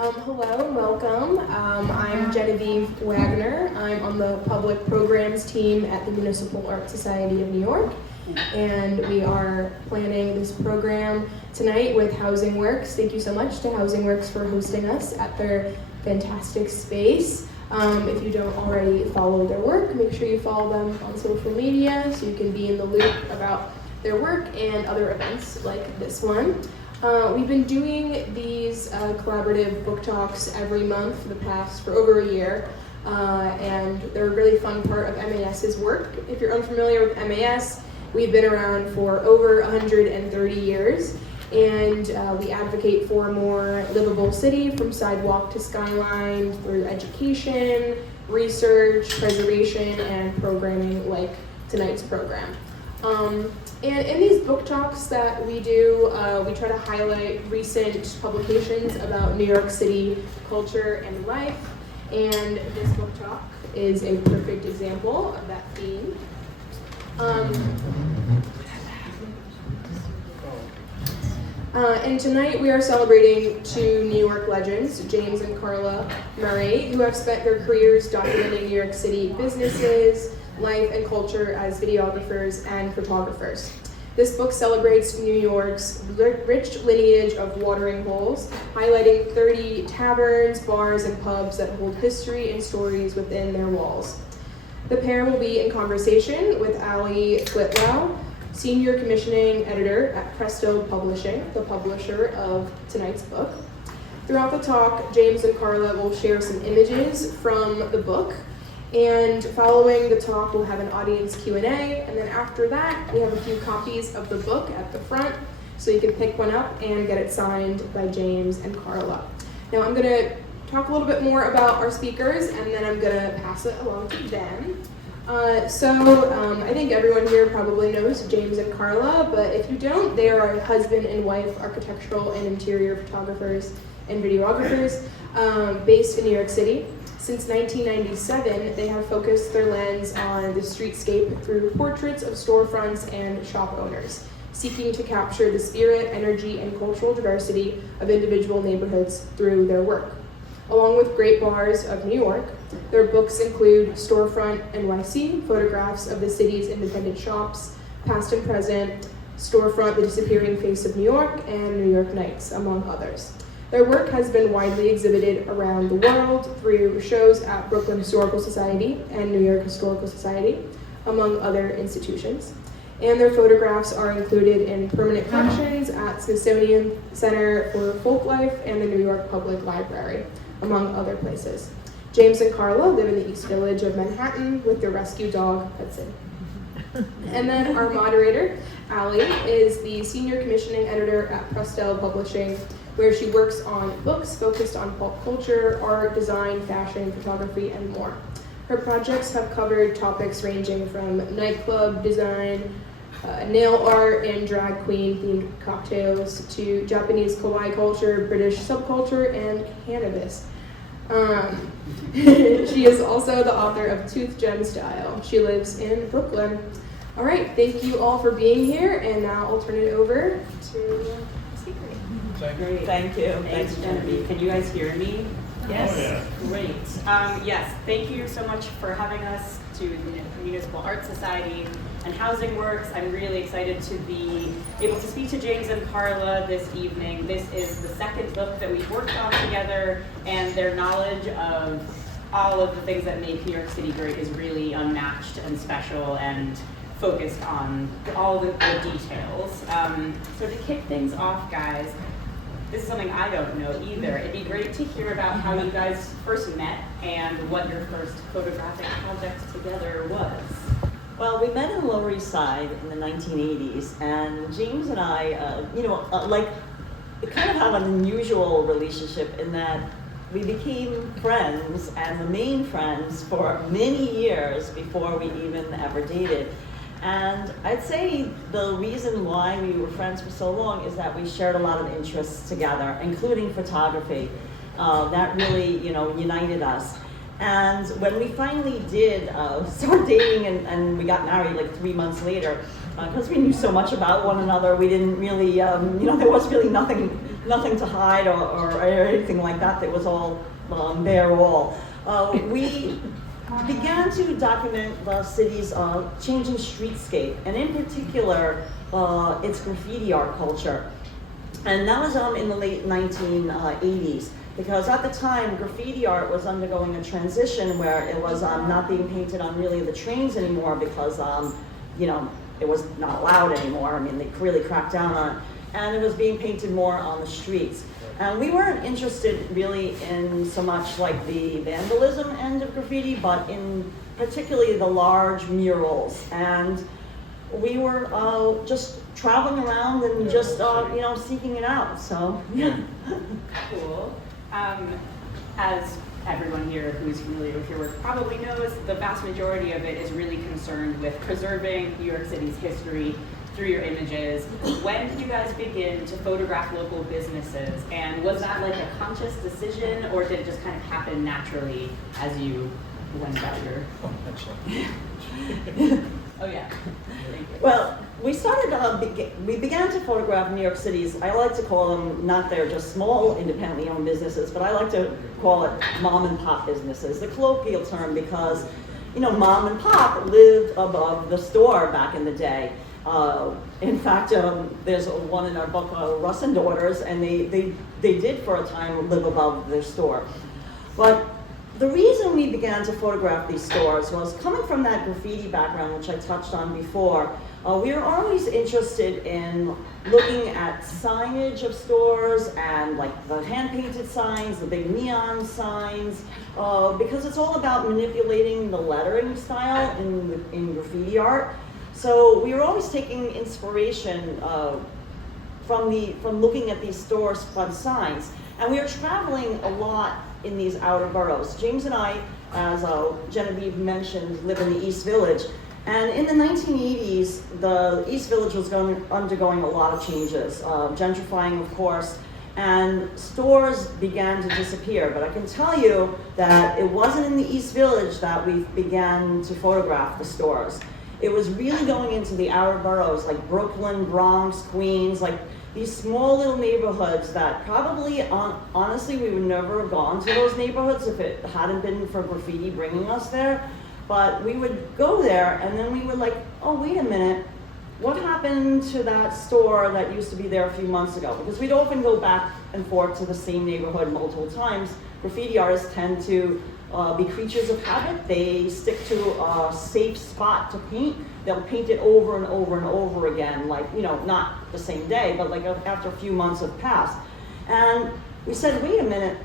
Hello and welcome. I'm Genevieve Wagner. I'm on the public programs team at the Municipal Art Society of New York. And we are planning this program tonight with Housing Works. Thank you so much to Housing Works for hosting us at their fantastic space. If you don't already follow their work, make sure you follow them on social media so you can be in the loop about their work and other events like this one. We've been doing these collaborative book talks every month for over a year, and they're a really fun part of MAS's work. If you're unfamiliar with MAS, we've been around for over 130 years, and we advocate for a more livable city from sidewalk to skyline through education, research, preservation, and programming like tonight's program. And in these book talks that we do, we try to highlight recent publications about New York City culture and life, and this book talk is a perfect example of that theme. And tonight we are celebrating two New York legends, James and Karla Murray, who have spent their careers documenting New York City businesses, life and culture as videographers and photographers. This book celebrates New York's rich lineage of watering holes, highlighting 30 taverns, bars, and pubs that hold history and stories within their walls. The pair will be in conversation with Ali Gitlow, Senior Commissioning Editor at Prestel Publishing, the publisher of tonight's book. Throughout the talk, James and Karla will share some images from the book, and following the talk, we'll have an audience Q&A, and then after that, we have a few copies of the book at the front, so you can pick one up and get it signed by James and Karla. Now, I'm gonna talk a little bit more about our speakers, and then I'm gonna pass it along to them. I think everyone here probably knows James and Karla, but if you don't, they are husband and wife architectural and interior photographers and videographers based in New York City. Since 1997, they have focused their lens on the streetscape through portraits of storefronts and shop owners, seeking to capture the spirit, energy, and cultural diversity of individual neighborhoods through their work. Along with great bars of New York, their books include Storefront NYC, photographs of the city's independent shops, past and present, Storefront, The Disappearing Face of New York, and New York Nights, among others. Their work has been widely exhibited around the world through shows at Brooklyn Historical Society and New York Historical Society, among other institutions. And their photographs are included in permanent collections at Smithsonian Center for Folklife and the New York Public Library, among other places. James and Karla live in the East Village of Manhattan with their rescue dog, Hudson. And then our moderator, Ali, is the Senior Commissioning Editor at Prestel Publishing, where she works on books focused on pulp culture, art, design, fashion, photography, and more. Her projects have covered topics ranging from nightclub design, nail art, and drag queen themed cocktails to Japanese kawaii culture, British subculture, and cannabis. She is also the author of Tooth Gem Style. She lives in Brooklyn. All right, thank you all for being here, and now I'll turn it over to the speaker. Great, thank you. Thanks, Genevieve. Can you guys hear me? Yes. Oh, yeah. Great. Yes, thank you so much for having us to the Municipal Art Society and Housing Works. I'm really excited to be able to speak to James and Karla this evening. This is the second book that we've worked on together, and their knowledge of all of the things that make New York City great is really unmatched and special and focused on all the details. So to kick things off, guys, this is something I don't know either. It'd be great to hear about how you guys first met and what your first photographic project together was. Well, we met in the Lower East Side in the 1980s, and James and I, kind of have an unusual relationship in that we became friends and remained friends for many years before we even ever dated. And I'd say the reason why we were friends for so long is that we shared a lot of interests together, including photography. That really, united us. And when we finally did start dating and we got married like 3 months later, because we knew so much about one another, we didn't really, there was really nothing to hide or anything like that. It was all bare wall. We began to document the city's changing streetscape, and in particular, its graffiti art culture. And that was in the late 1980s, because at the time, graffiti art was undergoing a transition where it was not being painted on really the trains anymore because, it was not allowed anymore. I mean, they really cracked down on it. And it was being painted more on the streets. And we weren't interested really in so much like the vandalism end of graffiti, but in particularly the large murals. And we were just traveling around and just, seeking it out, so, yeah. Cool. As everyone here who's familiar with your work probably knows, the vast majority of it is really concerned with preserving New York City's history through your images. When did you guys begin to photograph local businesses? And was that like a conscious decision, or did it just kind of happen naturally as you went about your... Oh, excellent. Oh yeah. Thank you. Well, we started, we began to photograph New York City's, I like to call them, not they're just small independently owned businesses, but I like to call it mom and pop businesses, the colloquial term, because, mom and pop lived above the store back in the day. In fact, there's one in our book, Russ and Daughters, and they did for a time live above their store. But the reason we began to photograph these stores was coming from that graffiti background, which I touched on before. We were always interested in looking at signage of stores and like the hand-painted signs, the big neon signs, because it's all about manipulating the lettering style in graffiti art. So we were always taking inspiration from looking at these stores' front signs. And we were traveling a lot in these outer boroughs. James and I, as Genevieve mentioned, live in the East Village. And in the 1980s, the East Village was undergoing a lot of changes, gentrifying, of course, and stores began to disappear. But I can tell you that it wasn't in the East Village that we began to photograph the stores. It was really going into the outer boroughs like Brooklyn, Bronx, Queens, like these small little neighborhoods that probably, honestly, we would never have gone to those neighborhoods if it hadn't been for graffiti bringing us there. But we would go there and then we were like, oh, wait a minute, what happened to that store that used to be there a few months ago? Because we'd often go back and forth to the same neighborhood multiple times. Graffiti artists tend to be creatures of habit. They stick to a safe spot to paint. They'll paint it over and over and over again, like, not the same day, but like after a few months have passed. And we said, wait a minute,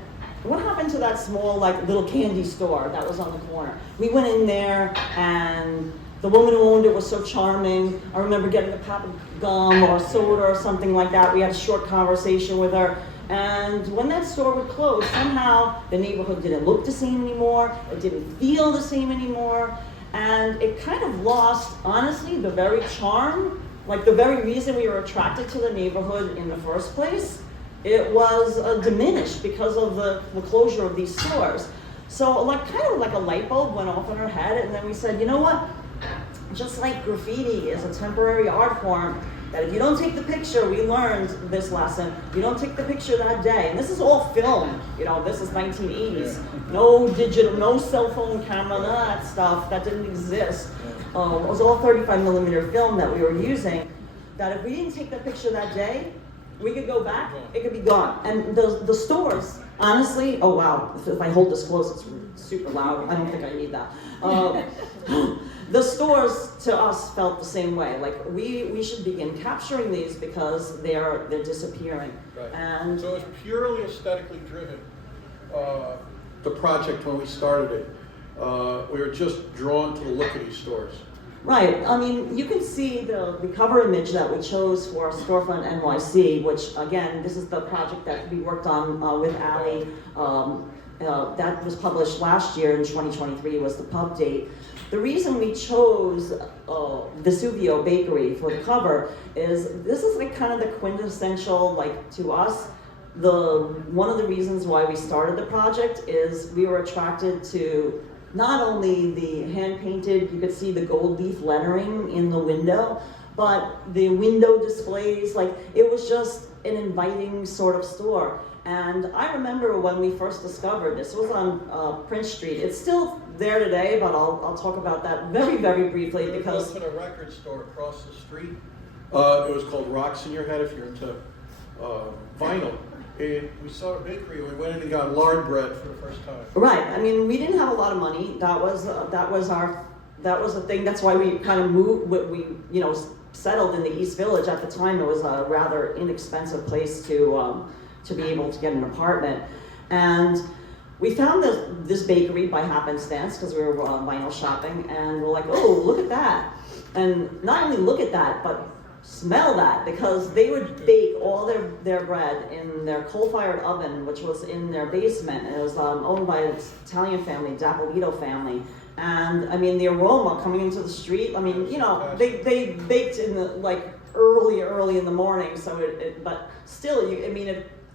what happened to that small, like, little candy store that was on the corner? We went in there, and the woman who owned it was so charming. I remember getting a pack of gum or soda or something like that. We had a short conversation with her. And when that store would close, somehow the neighborhood didn't look the same anymore. It didn't feel the same anymore. And it kind of lost, honestly, the very charm, like the very reason we were attracted to the neighborhood in the first place. It was diminished because of the closure of these stores. So like kind of like a light bulb went off in our head, and then we said, you know what? Just like graffiti is a temporary art form, that if you don't take the picture, we learned this lesson, you don't take the picture that day, and this is all film, this is 1980s, no digital, no cell phone camera, none of that stuff, that didn't exist. It was all 35mm film that we were using, that if we didn't take the picture that day, we could go back, it could be gone. And the stores, honestly, oh wow, if I hold this close, it's super loud, I don't think I need that. The stores to us felt the same way. Like we should begin capturing these because they're disappearing. Right. And so it's purely aesthetically driven. The project when we started it, we were just drawn to the look of these stores. right, I mean, you can see the cover image that we chose for Storefront NYC, which again, this is the project that we worked on with Ali. That was published last year in 2023 was the pub date. The reason we chose Vesuvio Bakery for the cover is this is like kind of the quintessential, like to us, one of the reasons why we started the project is we were attracted to not only the hand-painted, you could see the gold leaf lettering in the window, but the window displays, like, it was just an inviting sort of store. And I remember when we first discovered this, it was on Prince Street. It's still there today, but I'll talk about that very, very briefly because... We went to a record store across the street. It was called Rocks in Your Head if you're into vinyl. And we saw a bakery and we went in and got lard bread for the first time. Right. I mean, we didn't have a lot of money. That was the thing. That's why we kind of moved. We settled in the East Village at the time. It was a rather inexpensive place to be able to get an apartment, and we found this bakery by happenstance because we were vinyl shopping, and we're like, oh, look at that, and not only look at that, but smell that, because they would bake all their bread in their coal-fired oven, which was in their basement. And it was owned by an Italian family, Gitlow family. And I mean, the aroma coming into the street, I mean, they baked in the, like, early in the morning, so but still,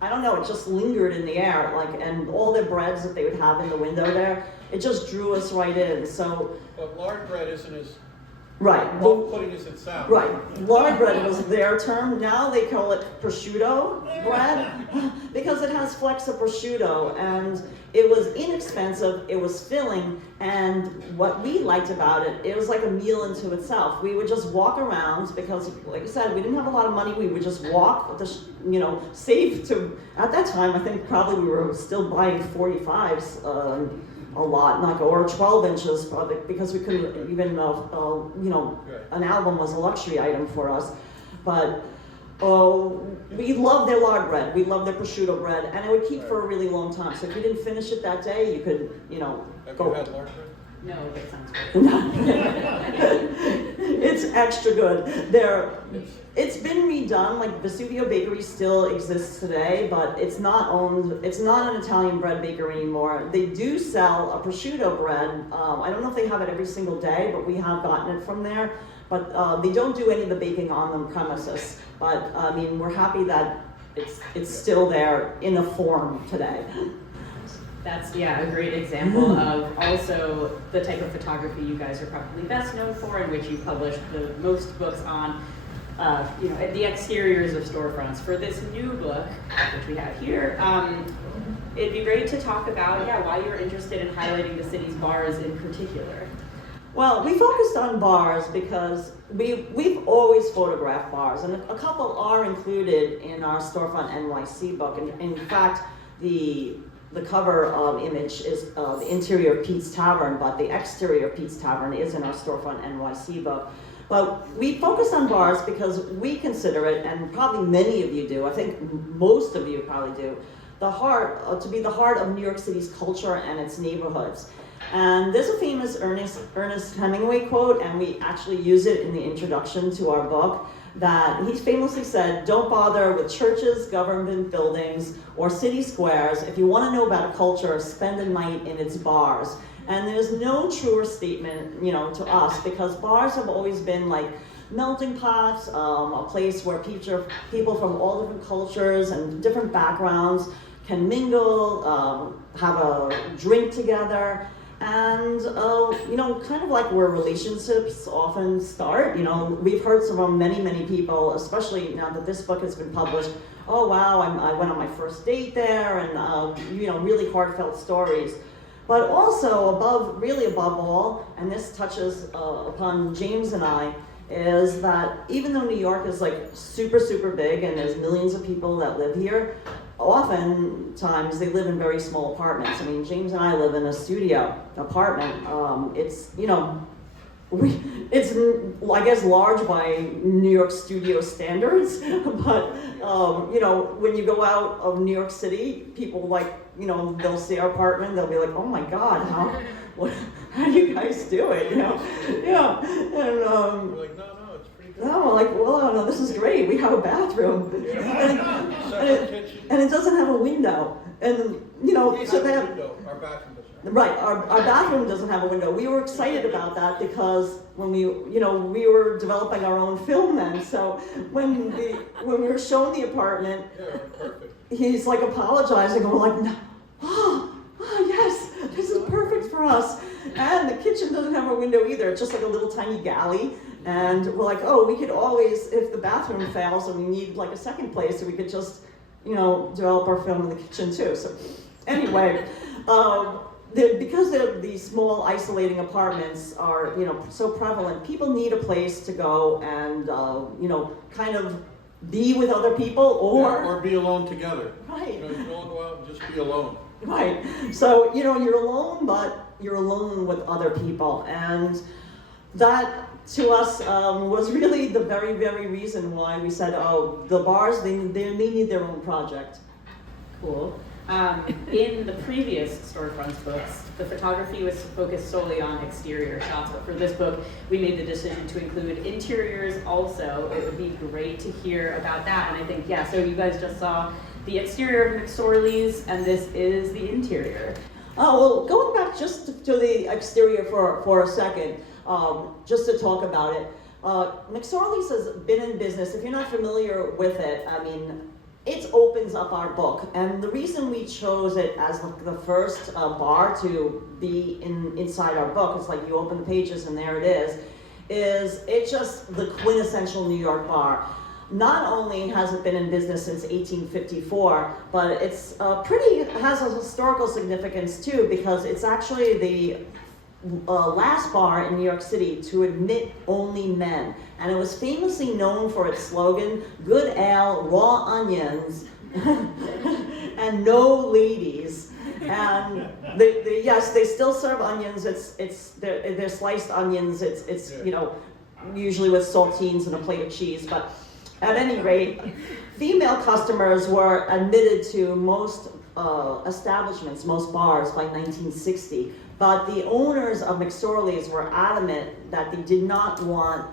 I don't know, it just lingered in the air, like, and all the breads that they would have in the window there, it just drew us right in. So, but lard bread isn't as right. off-putting as it sounds. Right. Lard bread was their term. Now they call it prosciutto bread because it has flecks of prosciutto, and it was inexpensive, it was filling, and what we liked about it, it was like a meal into itself. We would just walk around because, like I said, we didn't have a lot of money. We would just walk, save to, at that time, I think probably we were still buying 45s, a lot, or 12 inches, probably, because we couldn't even, an album was a luxury item for us. But we loved their lard bread, we loved their prosciutto bread, and it would keep for a really long time. So if you didn't finish it that day, you could, Have go. you had lard bread? No, that sounds good. It's extra good. It's been redone. Like Vesuvio Bakery still exists today, but it's not an Italian bread bakery anymore. They do sell a prosciutto bread. I don't know if they have it every single day, but we have gotten it from there. But they don't do any of the baking on the premises. But I mean, we're happy that it's still there in a form today. That's, a great example of also the type of photography you guys are probably best known for, in which you published the most books on, the exteriors of storefronts. For this new book, which we have here, it'd be great to talk about, why you're interested in highlighting the city's bars in particular. Well, we focused on bars because we've always photographed bars, and a couple are included in our Storefront NYC book. And in fact, the cover image is the interior of Pete's Tavern, but the exterior of Pete's Tavern is in our Storefront NYC book. But we focus on bars because we consider it, and probably many of you do, I think most of you probably do, to be the heart of New York City's culture and its neighborhoods. And there's a famous Ernest Hemingway quote, and we actually use it in the introduction to our book, that he famously said, "Don't bother with churches, government buildings, or city squares. If you want to know about a culture, spend a night in its bars." And there's no truer statement, to us, because bars have always been like melting pots, a place where people from all different cultures and different backgrounds can mingle, have a drink together. And, kind of like where relationships often start. We've heard from many, many people, especially now that this book has been published, oh wow, I went on my first date there, and, really heartfelt stories. But also, above all, and this touches upon James and I, is that even though New York is like super, super big and there's millions of people that live here, oftentimes they live in very small apartments. I mean, James and I live in a studio apartment. It's I guess large by New York studio standards, but when you go out of New York City, people they'll see our apartment, they'll be like, oh my God, how do you guys do it? And We're like, no, it's pretty good. no, like, well, no, this is great. We have a bathroom, and it doesn't have a window, and so they have. Our bathroom doesn't. Right, our bathroom doesn't have a window. We were excited about that because when we were developing our own film then. So when we were shown the apartment, Perfect. he's like apologizing, and we're like, no, oh yes, this is perfect for us. And the kitchen doesn't have a window either. It's just like a little tiny galley. And we're like, oh, we could always, if the bathroom fails and we need like a second place, we could just, develop our film in the kitchen too. So anyway, because these small isolating apartments are, so prevalent, people need a place to go and, kind of be with other people or be alone together. Right. You can all go out and just be alone. Right. So, you're alone, but you're alone with other people. And that, to us, was really the very, very reason why we said, oh, the bars, they need their own project. Cool. In the previous storefronts books, the photography was focused solely on exterior shots, but for this book, we made the decision to include interiors also. It would be great to hear about that, and I think, so you guys just saw the exterior of McSorley's, and this is the interior. Oh, well, going back just to the exterior for a second, just to talk about it. McSorley's has been in business. If you're not familiar with it, it opens up our book. And the reason we chose it as the first bar to be inside our book, it's like you open the pages and there it is it's just the quintessential New York bar. Not only has it been in business since 1854, but it's has a historical significance too, because it's actually the last bar in New York City to admit only men. And it was famously known for its slogan, good ale, raw onions, and no ladies. And yes, they still serve onions. They're sliced onions. It's usually with saltines and a plate of cheese. But at any rate, female customers were admitted to most establishments, most bars by 1960. But the owners of McSorley's were adamant that they did not want,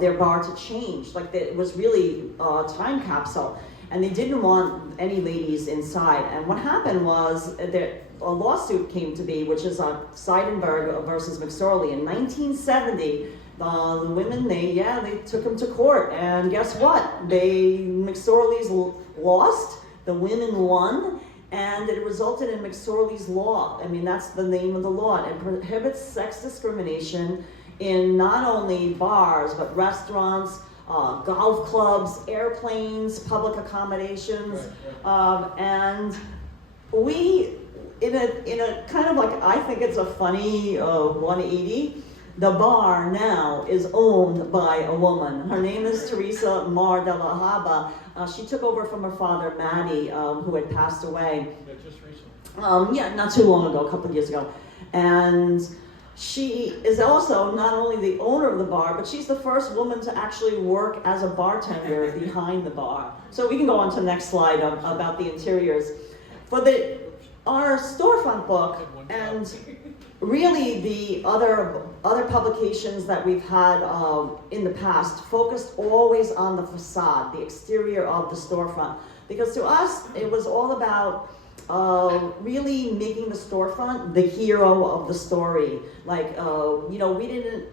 their bar to change. Like it was really a time capsule, and they didn't want any ladies inside. And what happened was a lawsuit came to be, which is Seidenberg versus McSorley in 1970. The women, they took them to court, and guess what? McSorley's lost. The women won. And it resulted in McSorley's Law. That's the name of the law. It prohibits sex discrimination in not only bars, but restaurants, golf clubs, airplanes, public accommodations. Right. And we, in a kind of like, I think it's a funny 180, the bar now is owned by a woman. Her name is Teresa Mar de la Haba. She took over from her father, Maddie, who had passed away. Yeah, just recently. Not too long ago, a couple of years ago. And she is also not only the owner of the bar, but she's the first woman to actually work as a bartender behind the bar. So we can go on to the next slide about the interiors. For our storefront book, and really the other publications that we've had in the past focused always on the facade, the exterior of the storefront. Because to us, it was all about really making the storefront the hero of the story. Like, we didn't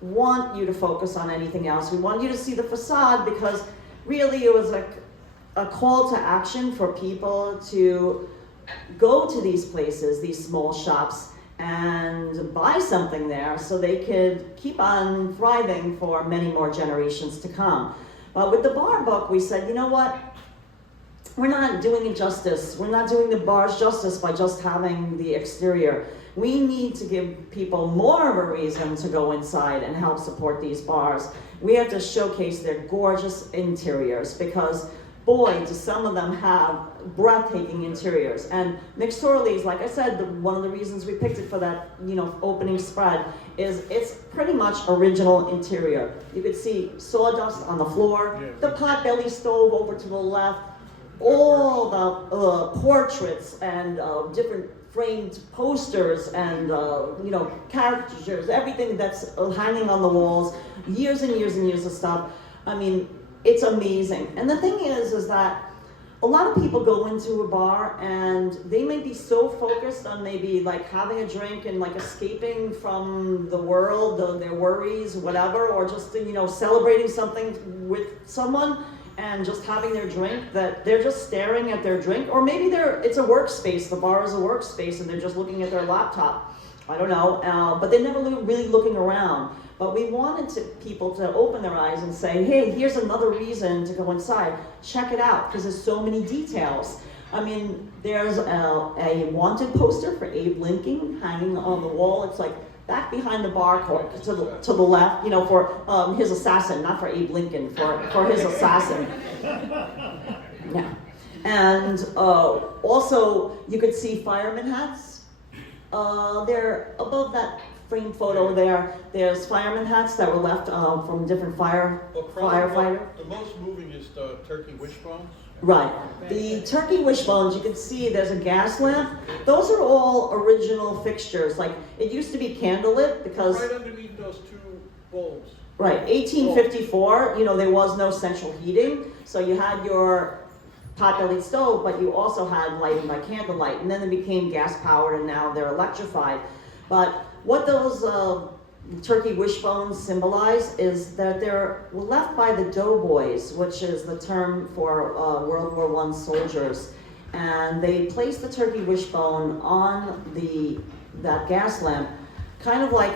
want you to focus on anything else. We wanted you to see the facade because really it was a call to action for people to go to these places, these small shops, and buy something there so they could keep on thriving for many more generations to come. But with the bar book, we said, you know what? We're not doing it justice. We're not doing the bars justice by just having the exterior. We need to give people more of a reason to go inside and help support these bars. We have to showcase their gorgeous interiors because boy, do some of them have breathtaking interiors. And McSorley's, like I said, one of the reasons we picked it for that, opening spread is it's pretty much original interior. You could see sawdust on the floor, the potbelly stove over to the left, all the portraits and different framed posters and caricatures, everything that's hanging on the walls, years and years and years of stuff. It's amazing. And the thing is that a lot of people go into a bar and they may be so focused on maybe like having a drink and like escaping from the world, their worries, whatever, or just, celebrating something with someone and just having their drink, that they're just staring at their drink. Or maybe it's a workspace, the bar is a workspace and they're just looking at their laptop. I don't know, but they're never really looking around. But we wanted people to open their eyes and say, hey, here's another reason to go inside. Check it out, because there's so many details. I mean, there's a wanted poster for Abe Lincoln hanging on the wall. It's like back behind the bar to the left, you know, for his assassin, not for Abe Lincoln, for his assassin. Yeah. And also, you could see fireman hats. They're above that framed photo there. There's fireman hats that were left from different firefighter. The most moving is the turkey wishbones. Right. The turkey wishbones, you can see there's a gas lamp. Those are all original fixtures. Like, it used to be candlelit because... Right underneath those two bulbs. Right, 1854, you know, there was no central heating. So you had your pot-bellied stove, but you also had lighting by candlelight. And then they became gas-powered, and now they're electrified. But what those turkey wishbones symbolize is that they're left by the doughboys, which is the term for World War I soldiers. And they placed the turkey wishbone on that gas lamp, kind of like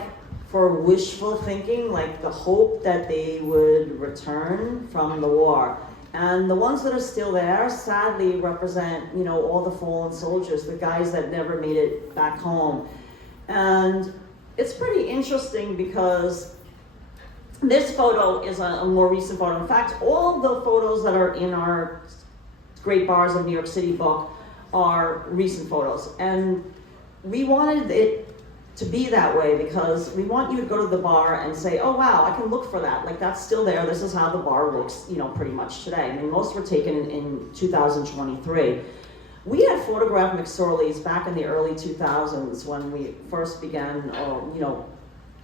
for wishful thinking, like the hope that they would return from the war. And the ones that are still there, sadly, represent, you know, all the fallen soldiers, the guys that never made it back home. And it's pretty interesting because this photo is a more recent photo. In fact, all the photos that are in our Great Bars of New York City book are recent photos. And we wanted it to be that way because we want you to go to the bar and say, oh wow, I can look for that. Like, that's still there. This is how the bar looks, you know, pretty much today. I mean, most were taken in 2023. We had photographed McSorley's back in the early 2000s when we first began, you know,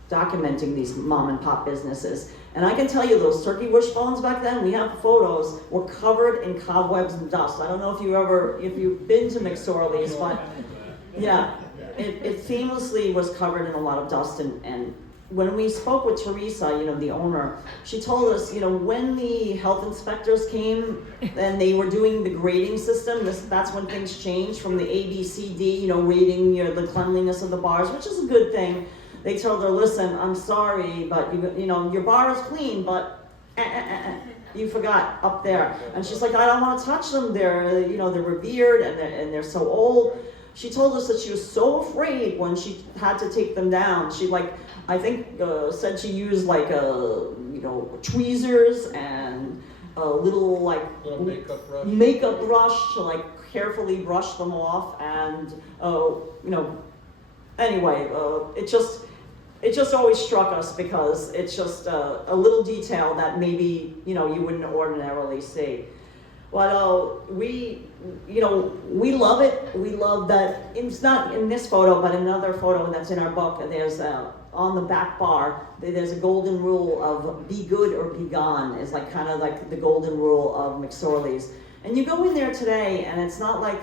documenting these mom and pop businesses. And I can tell you, those turkey wishbones back then, we have photos, were covered in cobwebs and dust. I don't know if you've been to McSorley's, but yeah, it famously was covered in a lot of dust. And when we spoke with Teresa, you know, the owner, she told us, you know, when the health inspectors came and they were doing the grading system, that's when things changed from the A, B, C, D, you know, rating the cleanliness of the bars, which is a good thing. They told her, listen, I'm sorry, but you know, your bar is clean, but you forgot up there. And she's like, I don't want to touch them. They're, you know, they're revered and they're so old. She told us that she was so afraid when she had to take them down. She I think said she used like you know, tweezers and a little makeup brush to like carefully brush them off. And you know, anyway, it just always struck us because it's just a little detail that maybe, you know, you wouldn't ordinarily see. Well, we love it. We love that it's not in this photo, but another photo that's in our book. There's on the back bar, there's a golden rule of be good or be gone. Is like kind of like the golden rule of McSorley's. And you go in there today, and it's not like,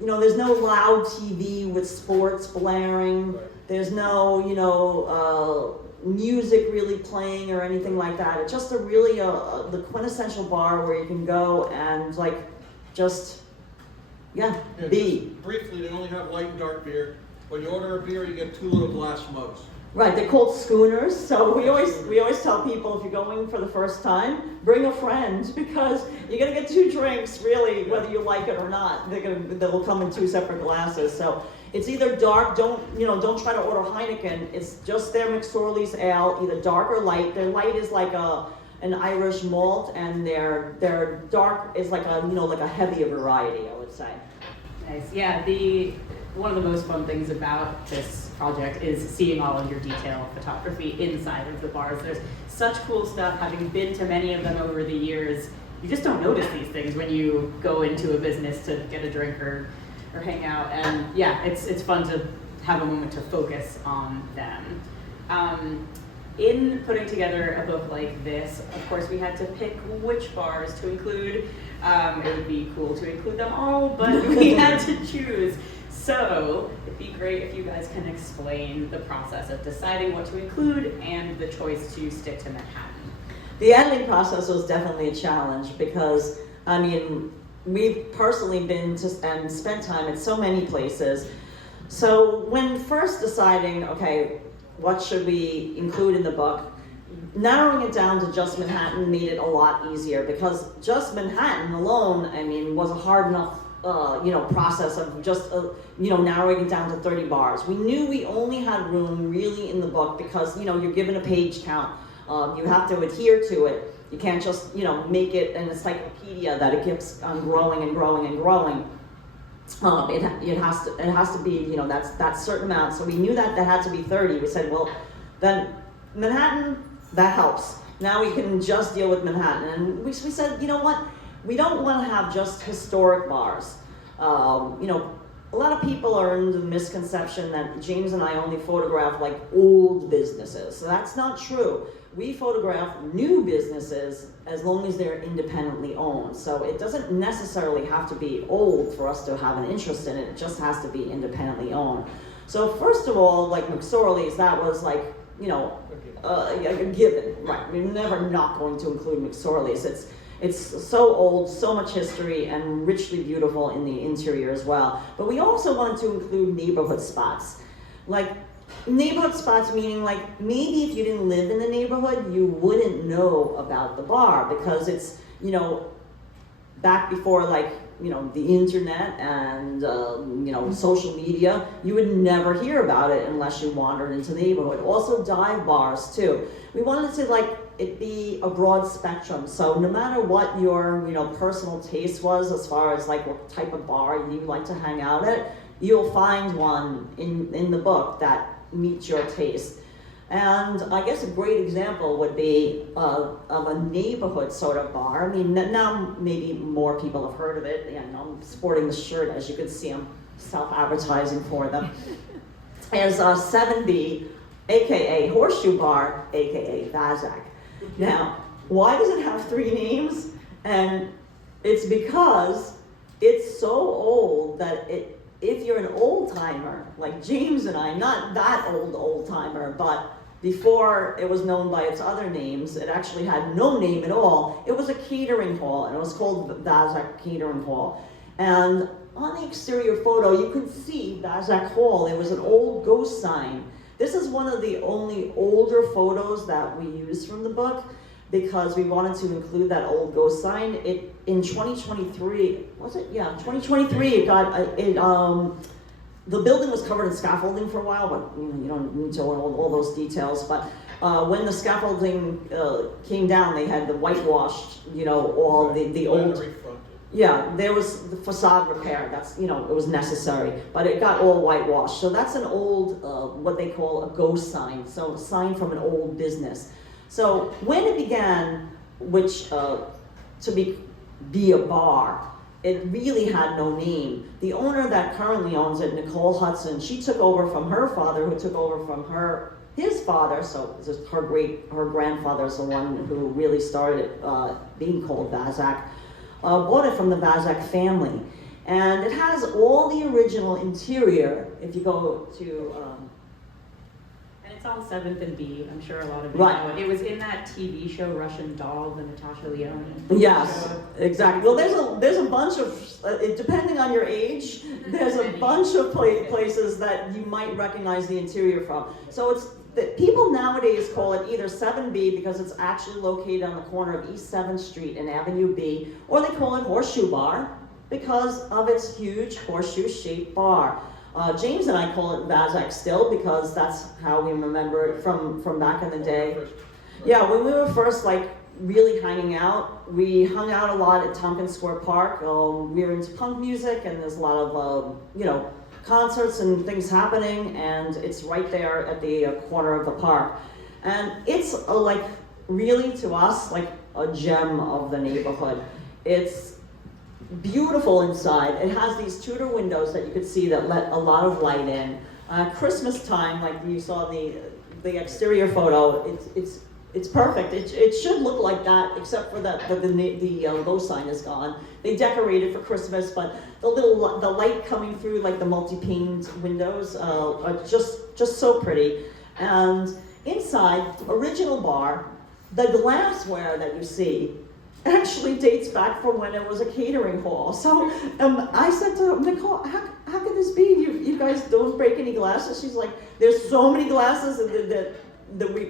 you know, there's no loud TV with sports blaring. Right. There's no, you know, music really playing or anything like that. It's just really the quintessential bar where you can go and like just be. Just briefly, they only have light and dark beer. When you order a beer, you get 2 little glass mugs. Right, they're called schooners. So we always tell people, if you're going for the first time, bring a friend, because you're gonna get 2 drinks really, whether you like it or not. They'll come in 2 separate glasses. So it's either dark. Don't try to order Heineken. It's just their McSorley's ale, either dark or light. Their light is like an Irish malt, and their dark is like a heavier variety, I would say. Nice. Yeah. One of the most fun things about this project is seeing all of your detail photography inside of the bars. There's such cool stuff. Having been to many of them over the years, you just don't notice these things when you go into a business to get a drink or hang out. And yeah, it's fun to have a moment to focus on them. In putting together a book like this, of course, we had to pick which bars to include. It would be cool to include them all, but we had to choose. So it'd be great if you guys can explain the process of deciding what to include and the choice to stick to Manhattan. The editing process was definitely a challenge because, I mean, we've personally been and spent time at so many places. So when first deciding, okay, what should we include in the book, narrowing it down to just Manhattan made it a lot easier, because just Manhattan alone, I mean, was a hard enough process of just, narrowing it down to 30 bars. We knew we only had room really in the book because, you're given a page count. You have to adhere to it. You can't just, make it an encyclopedia that it keeps on growing and growing and growing. It has to be, that certain amount. So we knew that had to be 30. We said, well, then Manhattan, that helps. Now we can just deal with Manhattan. And we said, you know what? We don't want to have just historic bars. A lot of people are in the misconception that James and I only photograph like old businesses. So that's not true. We photograph new businesses as long as they're independently owned. So it doesn't necessarily have to be old for us to have an interest in it. It just has to be independently owned. So first of all, like McSorley's, that was like, a given, right? We're never not going to include McSorley's. It's so old, so much history, and richly beautiful in the interior as well. But we also wanted to include neighborhood spots. Like, neighborhood spots meaning like, maybe if you didn't live in the neighborhood, you wouldn't know about the bar, because it's, back before like, the internet and, social media, you would never hear about it unless you wandered into the neighborhood. Also dive bars too. We wanted to like, it be a broad spectrum. So no matter what your, personal taste was as far as like what type of bar you like to hang out at, you'll find one in the book that meets your taste. And I guess a great example would be of a neighborhood sort of bar. I mean, now maybe more people have heard of it. I'm sporting the shirt, as you can see. I'm self-advertising for them. As 7B, aka Horseshoe Bar, aka Vazak. Now, why does it have 3 names? And it's because it's so old that if you're an old timer, like James and I, not that old timer, but before it was known by its other names, it actually had no name at all. It was a catering hall, and it was called Vazak Catering Hall. And on the exterior photo, you could see Vazak Hall. There was an old ghost sign. This is one of the only older photos that we use from the book, because we wanted to include that old ghost sign. In 2023, was it? Yeah, 2023, the building was covered in scaffolding for a while, but you don't need to know all those details. But when the scaffolding came down, they had the whitewashed, all the old. Yeah, there was the facade repair. That's, it was necessary, but it got all whitewashed. So that's an old, what they call a ghost sign. So a sign from an old business. So when it began, which to be a bar, it really had no name. The owner that currently owns it, Nicole Hudson, she took over from her father, who took over from his father. So just her grandfather is the one who really started it being called Vazak. Bought it from the Vazak family. And it has all the original interior. If you go to... and it's on 7th and B. I'm sure a lot of you Right. know it. It was in that TV show, Russian Doll, the Natasha Lyonne. Yes, exactly. Well, there's a bunch of, depending on your age, there's a bunch of places that you might recognize the interior from. So people nowadays call it either 7B because it's actually located on the corner of East 7th Street and Avenue B, or they call it Horseshoe Bar because of its huge horseshoe-shaped bar. James and I call it Vazak still because that's how we remember it from back in the day. Yeah, when we were first really hanging out, we hung out a lot at Tompkins Square Park. We were into punk music, and there's a lot of concerts and things happening, and it's right there at the corner of the park. And it's really to us like a gem of the neighborhood. It's beautiful inside. It has these Tudor windows that you could see that let a lot of light in. Christmas time, like you saw the exterior photo, it's perfect. It should look like that, except for that the low sign is gone. They decorated for Christmas, but the light coming through like the multi-paned windows are just so pretty. And inside, original bar, the glassware that you see actually dates back from when it was a catering hall. So I said to Nicole, how could this be? You guys don't break any glasses? She's like, there's so many glasses that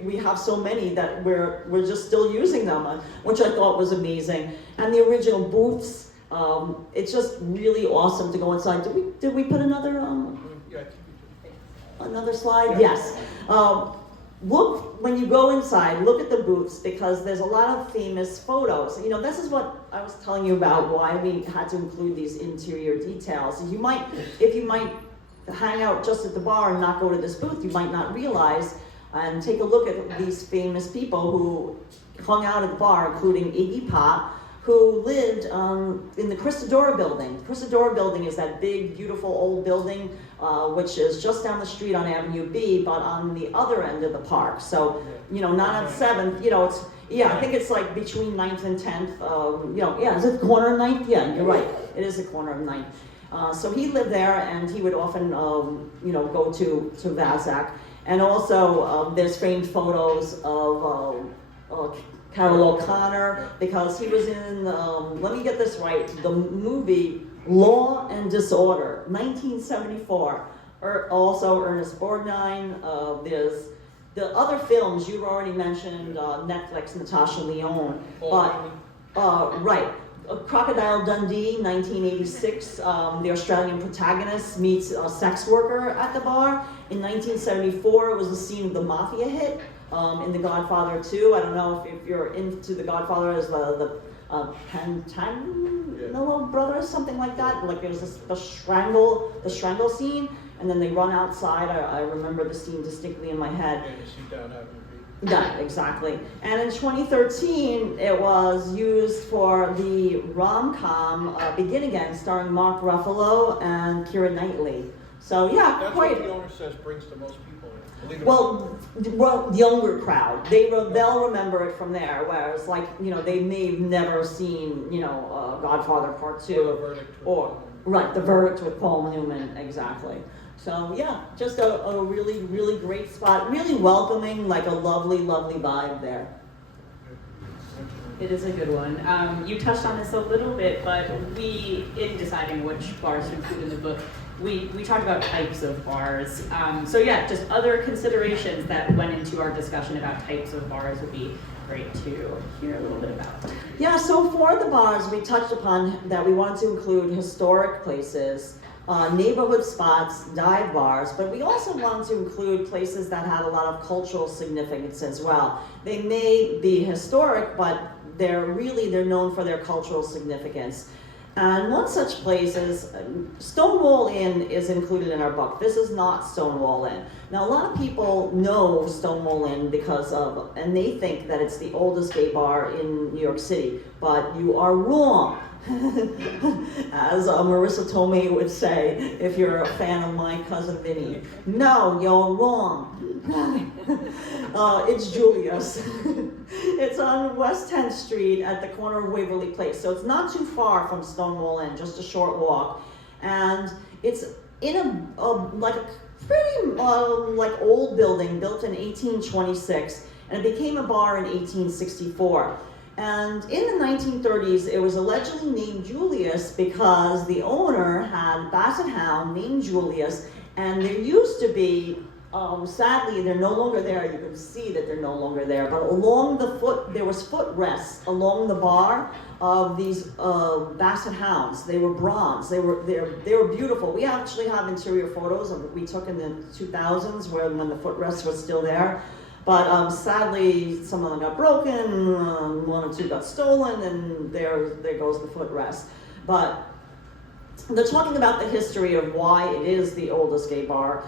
we have so many that we're just still using them, which I thought was amazing. And the original booths, it's just really awesome to go inside. Did we put another Yeah, I think we did. another slide? Yeah. Yes. Look, when you go inside, look at the booths, because there's a lot of famous photos. You know, this is what I was telling you about, why we had to include these interior details. If you might hang out just at the bar and not go to this booth, you might not realize, and take a look at these famous people who hung out at the bar, including Iggy Pop, who lived in the Christodora building. The Christodora building is that big, beautiful old building, which is just down the street on Avenue B, but on the other end of the park. So, you know, not on 7th, you know, it's, yeah, I think it's like between 9th and 10th, you know, yeah, is it the corner of 9th? Yeah, you're right, it is the corner of 9th. So he lived there, and he would often, you know, go to Vazak. And also, there's framed photos of Carol O'Connor, because he was in, let me get this right, the movie Law and Disorder, 1974. Also Ernest Borgnine. There's the other films you've already mentioned, Netflix, Natasha Lyonne. Right. Crocodile Dundee, 1986. The Australian protagonist meets a sex worker at the bar. In 1974, it was the scene of the mafia hit. In The Godfather 2, I don't know if you're into The Godfather as the Pantanello brothers, something like that. Like there's the strangle scene, and then they run outside. I remember the scene distinctly in my head. Yeah, you see down Avenue B. Yeah, exactly. And in 2013, it was used for the rom-com Begin Again, starring Mark Ruffalo and Keira Knightley. So yeah, That's quite. what the owner says brings the most people in. Believe it or not. Well, younger crowd, they'll remember it from there. Whereas, like, you know, they may have never seen, you know, Godfather Part 2, Or The Verdict with Paul Newman. right, The Verdict with Paul Newman, exactly. So yeah, just a really, really great spot, really welcoming, like a lovely, lovely vibe there. It is a good one. You touched on this a little bit, but in deciding which bars to include in the book, we talked about types of bars. So yeah, just other considerations that went into our discussion about types of bars would be great to hear a little bit about. Yeah, so for the bars, we touched upon that we wanted to include historic places, neighborhood spots, dive bars, but we also wanted to include places that had a lot of cultural significance as well. They may be historic, but they're known for their cultural significance. And one such place is Stonewall Inn is included in our book. This is not Stonewall Inn. Now, a lot of people know Stonewall Inn and they think that it's the oldest gay bar in New York City, but you are wrong. As Marissa Tomei would say, if you're a fan of My Cousin Vinny. No, you're wrong. It's Julius. It's on West 10th Street at the corner of Waverly Place. So it's not too far from Stonewall Inn, just a short walk. And it's in a pretty old building built in 1826, and it became a bar in 1864. And in the 1930s, it was allegedly named Julius because the owner had a basset hound named Julius, and there used to be, sadly, they're no longer there. You can see that they're no longer there. But along there was footrests along the bar of these basset hounds. They were bronze. They were beautiful. We actually have interior photos we took in the 2000s when the footrests were still there. But sadly, some of them got broken, one or two got stolen, and there goes the footrest. But they're talking about the history of why it is the oldest gay bar.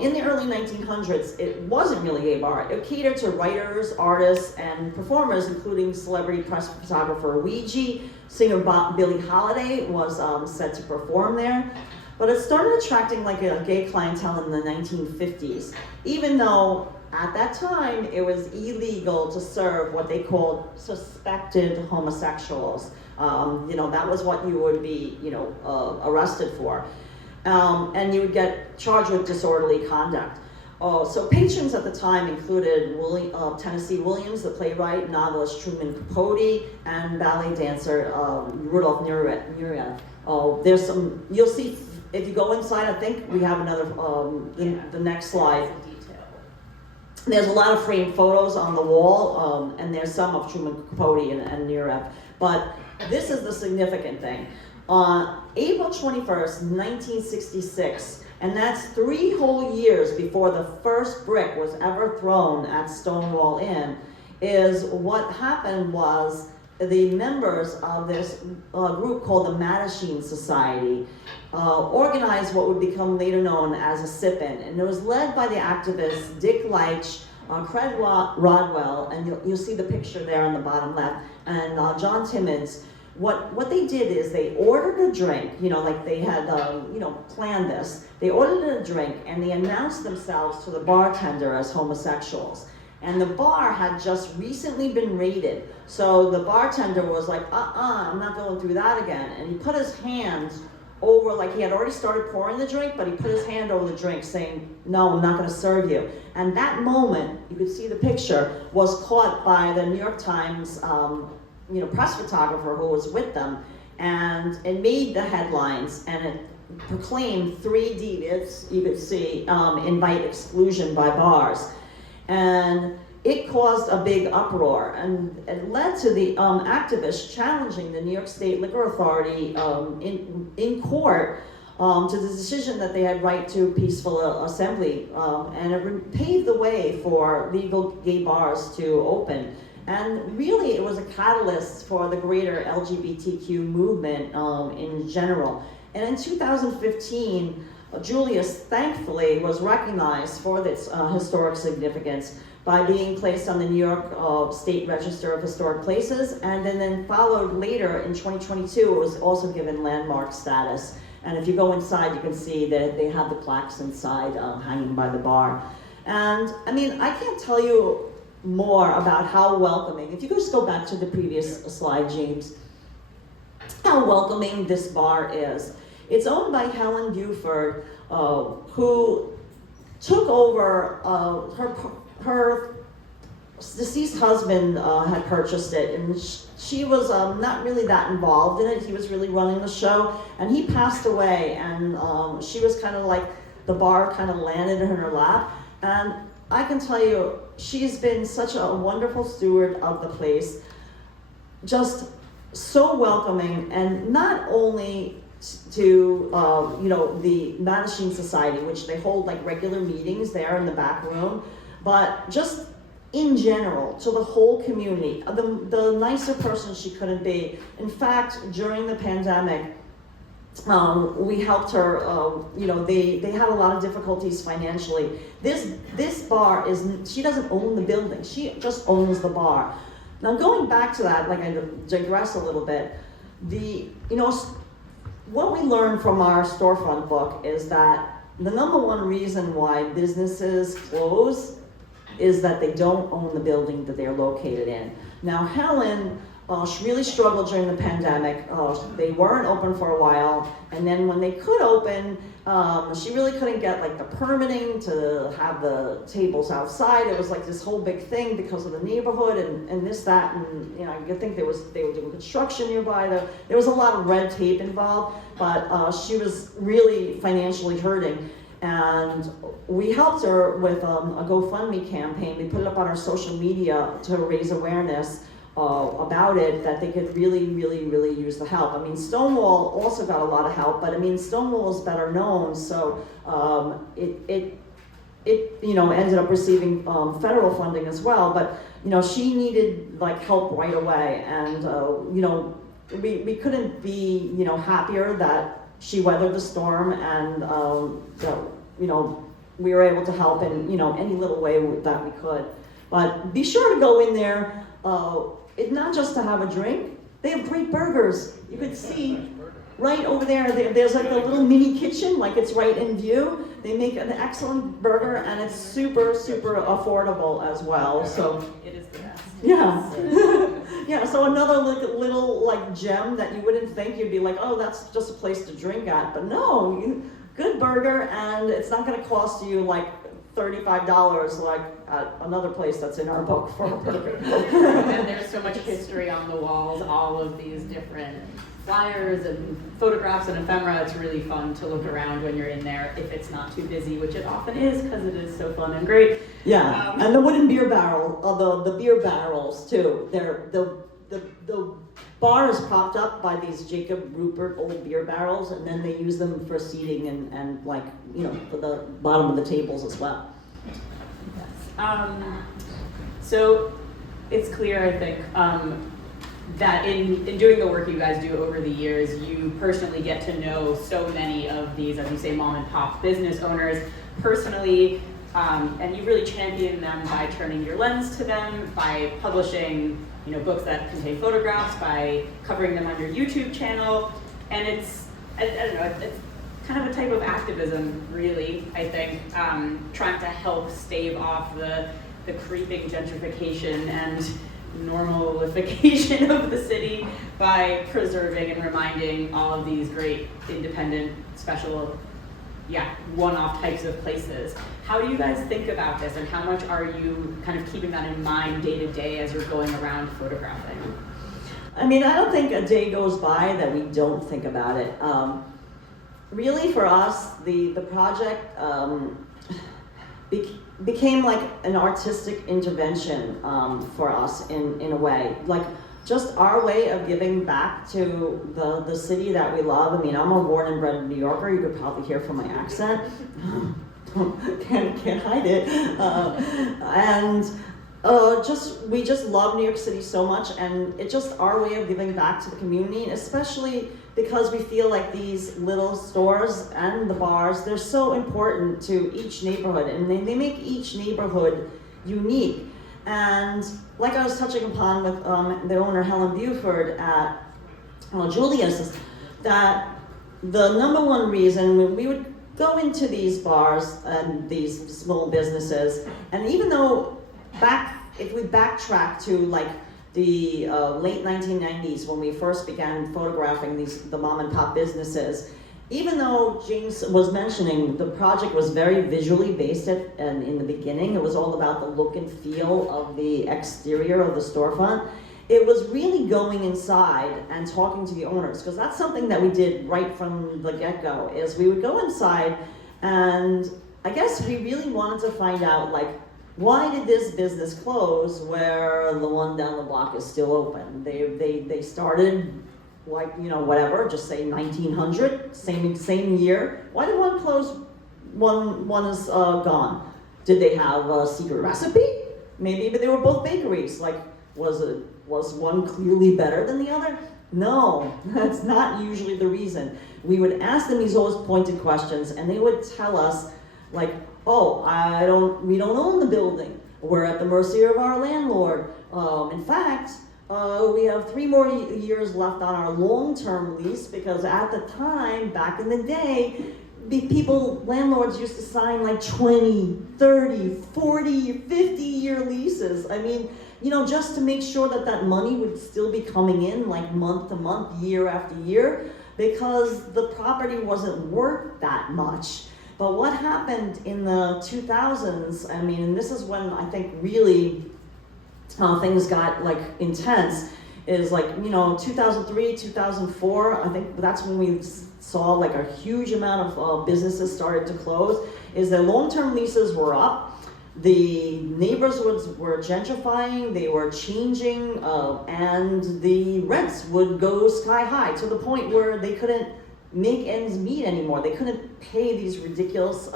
In the early 1900s, it wasn't really a gay bar. It catered to writers, artists, and performers, including celebrity press photographer Ouija. Singer Billie Holiday was set to perform there. But it started attracting like a gay clientele in the 1950s, even though at that time, it was illegal to serve what they called suspected homosexuals. That was what you would be, arrested for. And you would get charged with disorderly conduct. So patrons at the time included Tennessee Williams, the playwright, novelist Truman Capote, and ballet dancer Rudolph Nureyev. There's some, you'll see, if you go inside, I think we have another, the next slide. There's a lot of framed photos on the wall, and there's some of Truman Capote and Nureyev. But this is the significant thing. On April 21st, 1966, and that's 3 whole years before the first brick was ever thrown at Stonewall Inn, is what happened was the members of this group called the Mattachine Society organized what would become later known as a sit-in, and it was led by the activists Dick Leitch, Craig Rodwell, and you'll see the picture there on the bottom left, and John Timmons. What they did is they ordered a drink, like they had, planned this. They ordered a drink and they announced themselves to the bartender as homosexuals. And the bar had just recently been raided. So the bartender was like, I'm not going through that again. And he put his hands over, like he had already started pouring the drink, but he put his hand over the drink saying, no, I'm not gonna serve you. And that moment, you could see the picture, was caught by the New York Times press photographer who was with them, and it made the headlines, and it proclaimed 3 deeds, you could see, invite exclusion by bars. And it caused a big uproar, and it led to the activists challenging the New York State Liquor Authority in court to the decision that they had right to peaceful assembly, and it paved the way for legal gay bars to open. And really, it was a catalyst for the greater LGBTQ movement in general. And in 2015, Julius, thankfully, was recognized for this historic significance by being placed on the New York State Register of Historic Places, and then followed later in 2022, it was also given landmark status. And if you go inside, you can see that they have the plaques inside hanging by the bar. And I mean, I can't tell you more about how welcoming, if you could just go back to the previous slide, James, how welcoming this bar is. It's owned by Helen Buford, who took over, her deceased husband had purchased it, and she was not really that involved in it. He was really running the show, and he passed away, and she was kind of like, the bar kind of landed in her lap. And I can tell you, she's been such a wonderful steward of the place, just so welcoming, and not only to the Mattachine Society, which they hold like regular meetings there in the back room, but just in general to the whole community. The nicer person she couldn't be. In fact, during the pandemic, we helped her, they had a lot of difficulties financially. This bar she doesn't own the building, she just owns the bar. Now going back to that, like I digress a little bit, what we learned from our storefront book is that the number one reason why businesses close is that they don't own the building that they're located in. Now Helen, she really struggled during the pandemic. They weren't open for a while, and then when they could open, she really couldn't get like the permitting to have the tables outside. It was like this whole big thing because of the neighborhood and this, that, and you think they were doing construction nearby. There was a lot of red tape involved, but she was really financially hurting. And we helped her with a GoFundMe campaign. We put it up on our social media to raise awareness about it, that they could really, really, really use the help. I mean, Stonewall also got a lot of help, but I mean, Stonewall is better known, so it ended up receiving federal funding as well. But she needed like help right away, and we couldn't be happier that she weathered the storm, and we were able to help in any little way that we could. But be sure to go in there. It's not just to have a drink. They have great burgers. You could see right over there. There's like a little mini kitchen, like it's right in view. They make an excellent burger, and it's super, super affordable as well. So it is the best. Yeah. Yeah, so another little like gem that you wouldn't think, you'd be like, oh, that's just a place to drink at. But no, good burger, and it's not going to cost you like $35 like at another place that's in our book for a burger. And there's so much history on the walls, all of these different flyers and photographs and ephemera. It's really fun to look around when you're in there if it's not too busy, which it often is because it is so fun and great. Yeah, and the wooden beer barrel, the beer barrels too. The bar is propped up by these Jacob Rupert old beer barrels, and then they use them for seating and like, you know, for the bottom of the tables as well. So it's clear, I think, that in doing the work you guys do over the years, you personally get to know so many of these, as you say, mom and pop business owners personally, and you really champion them by turning your lens to them, by publishing, you know, books that contain photographs, by covering them on your YouTube channel, and it's, I don't know, it's kind of a type of activism, really, I think, trying to help stave off the creeping gentrification and normalification of the city by preserving and reminding all of these great independent, special, one-off types of places. How do you guys think about this, and how much are you kind of keeping that in mind day to day as you're going around photographing? I mean, I don't think a day goes by that we don't think about it. Really, for us, the project became like an artistic intervention for us in a way. Like, just our way of giving back to the city that we love. I mean, I'm a born and bred New Yorker. You could probably hear from my accent. Can't hide it. We just love New York City so much, and it's just our way of giving back to the community, especially because we feel like these little stores and the bars, they're so important to each neighborhood, and they make each neighborhood unique. And like I was touching upon with the owner, Helen Buford at Julius, that the number one reason when we would go into these bars and these small businesses, and even though if we backtrack to like the late 1990s when we first began photographing the mom and pop businesses, even though James was mentioning the project was very visually based and in the beginning, it was all about the look and feel of the exterior of the storefront. It was really going inside and talking to the owners, because that's something that we did right from the get-go, is we would go inside, and I guess we really wanted to find out, like, why did this business close where the one down the block is still open? They started, like, you know, whatever, just say 1900, same year. Why did one close? One is gone. Did they have a secret recipe? Maybe, but they were both bakeries. Like, was one clearly better than the other? No, that's not usually the reason. We would ask them these always pointed questions, and they would tell us, like, oh, we don't own the building. We're at the mercy of our landlord. In fact, we have 3 more years left on our long-term lease, because at the time, back in the day, landlords used to sign like 20, 30, 40, 50-year leases. I mean, you know, just to make sure that money would still be coming in like month to month, year after year, because the property wasn't worth that much. But what happened in the 2000s, I mean, and this is when I think really things got like intense, is like, you know, 2003, 2004, I think that's when we saw like a huge amount of businesses started to close, is that long-term leases were up. The neighborhoods were gentrifying, they were changing, and the rents would go sky high to the point where they couldn't make ends meet anymore. They couldn't pay these ridiculous,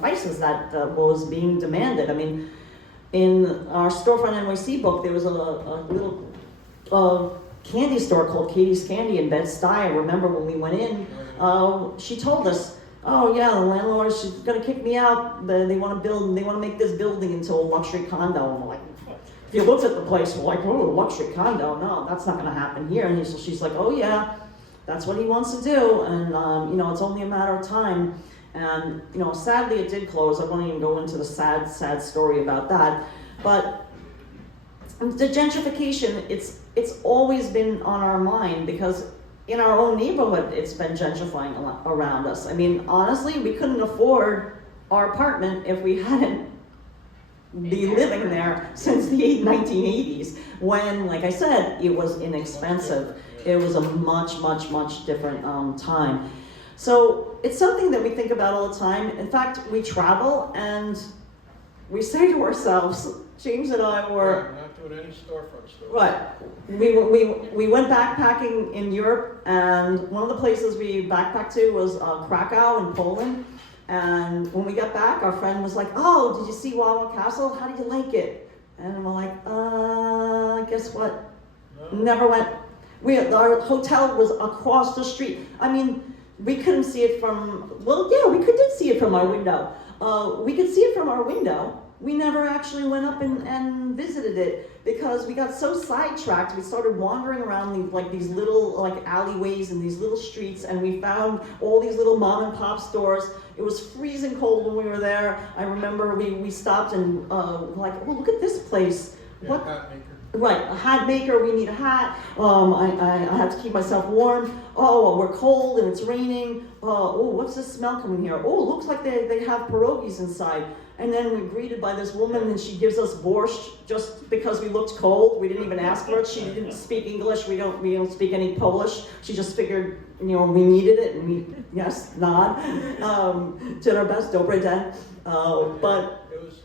prices that was being demanded. I mean, in our Storefront NYC book, there was a little candy store called Katie's Candy in Bed-Stuy. I remember when we went in, she told us, oh yeah, the landlord, she's gonna kick me out. They want to make this building into a luxury condo. And we're like, if you looked at the place, we're like, oh, a luxury condo? No, that's not gonna happen here. And she's like, oh yeah, that's what he wants to do. And it's only a matter of time. And sadly it did close. I won't even go into the sad story about that. But the gentrification, it's always been on our mind, because in our own neighborhood, it's been gentrifying around us. I mean, honestly, we couldn't afford our apartment if we hadn't been living there since the 1980s, when, like I said, it was inexpensive. It was a much, much, much different time. So it's something that we think about all the time. In fact, we travel and we say to ourselves, James and I were... We're not doing any storefront stores. Right. We went backpacking in Europe, and one of the places we backpacked to was Krakow in Poland. And when we got back, our friend was like, "Oh, did you see Wawa Castle? How did you like it?" And we're like, guess what? No. Never went. Our hotel was across the street. I mean, we couldn't see it from, well, yeah, we did see it from our window. We could see it from our window. We never actually went up and visited it because we got so sidetracked. We started wandering around these little alleyways and these little streets, and we found all these little mom and pop stores. It was freezing cold when we were there. I remember we stopped and oh, look at this place. Yeah, What? hat maker. Right, a hat maker, we need a hat. I have to keep myself warm. Oh, we're cold and it's raining. Oh, what's this smell coming here? Oh, looks like they have pierogies inside. And then we're greeted by this woman and she gives us borscht just because we looked cold. We didn't even ask for it. She didn't speak English. We don't speak any Polish. She just figured, we needed it, and we, yes, nod. Did our best, dobre den. But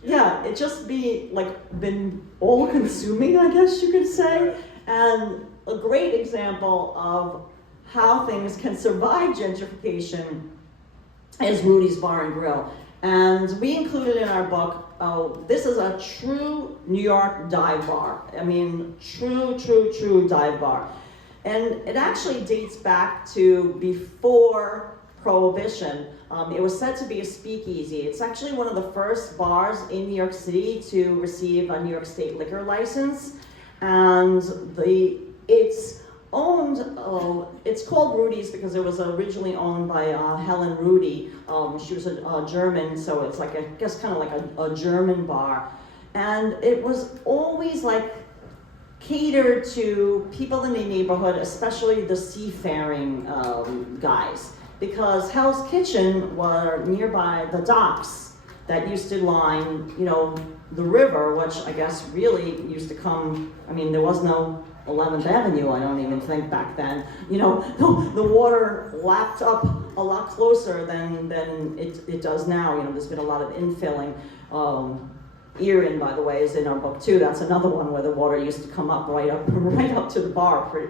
yeah, it just been all consuming, I guess you could say. And a great example of how things can survive gentrification is Rudy's Bar and Grill. And we included in our book, this is a true New York dive bar. I mean, true dive bar. And it actually dates back to before Prohibition. It was said to be a speakeasy. It's actually one of the first bars in New York City to receive a New York State liquor license. And it's owned, it's called Rudy's because it was originally owned by Helen Rudy. She was a German, so it's I guess kind of like a German bar. And it was always catered to people in the neighborhood, especially the seafaring guys, because Hell's Kitchen were nearby the docks that used to line, the river, which I guess really used to come, there was no 11th Avenue, I don't even think back then. The water lapped up a lot closer than it does now. There's been a lot of infilling. Erin, by the way, is in our book too. That's another one where the water used to come up right up to the bar for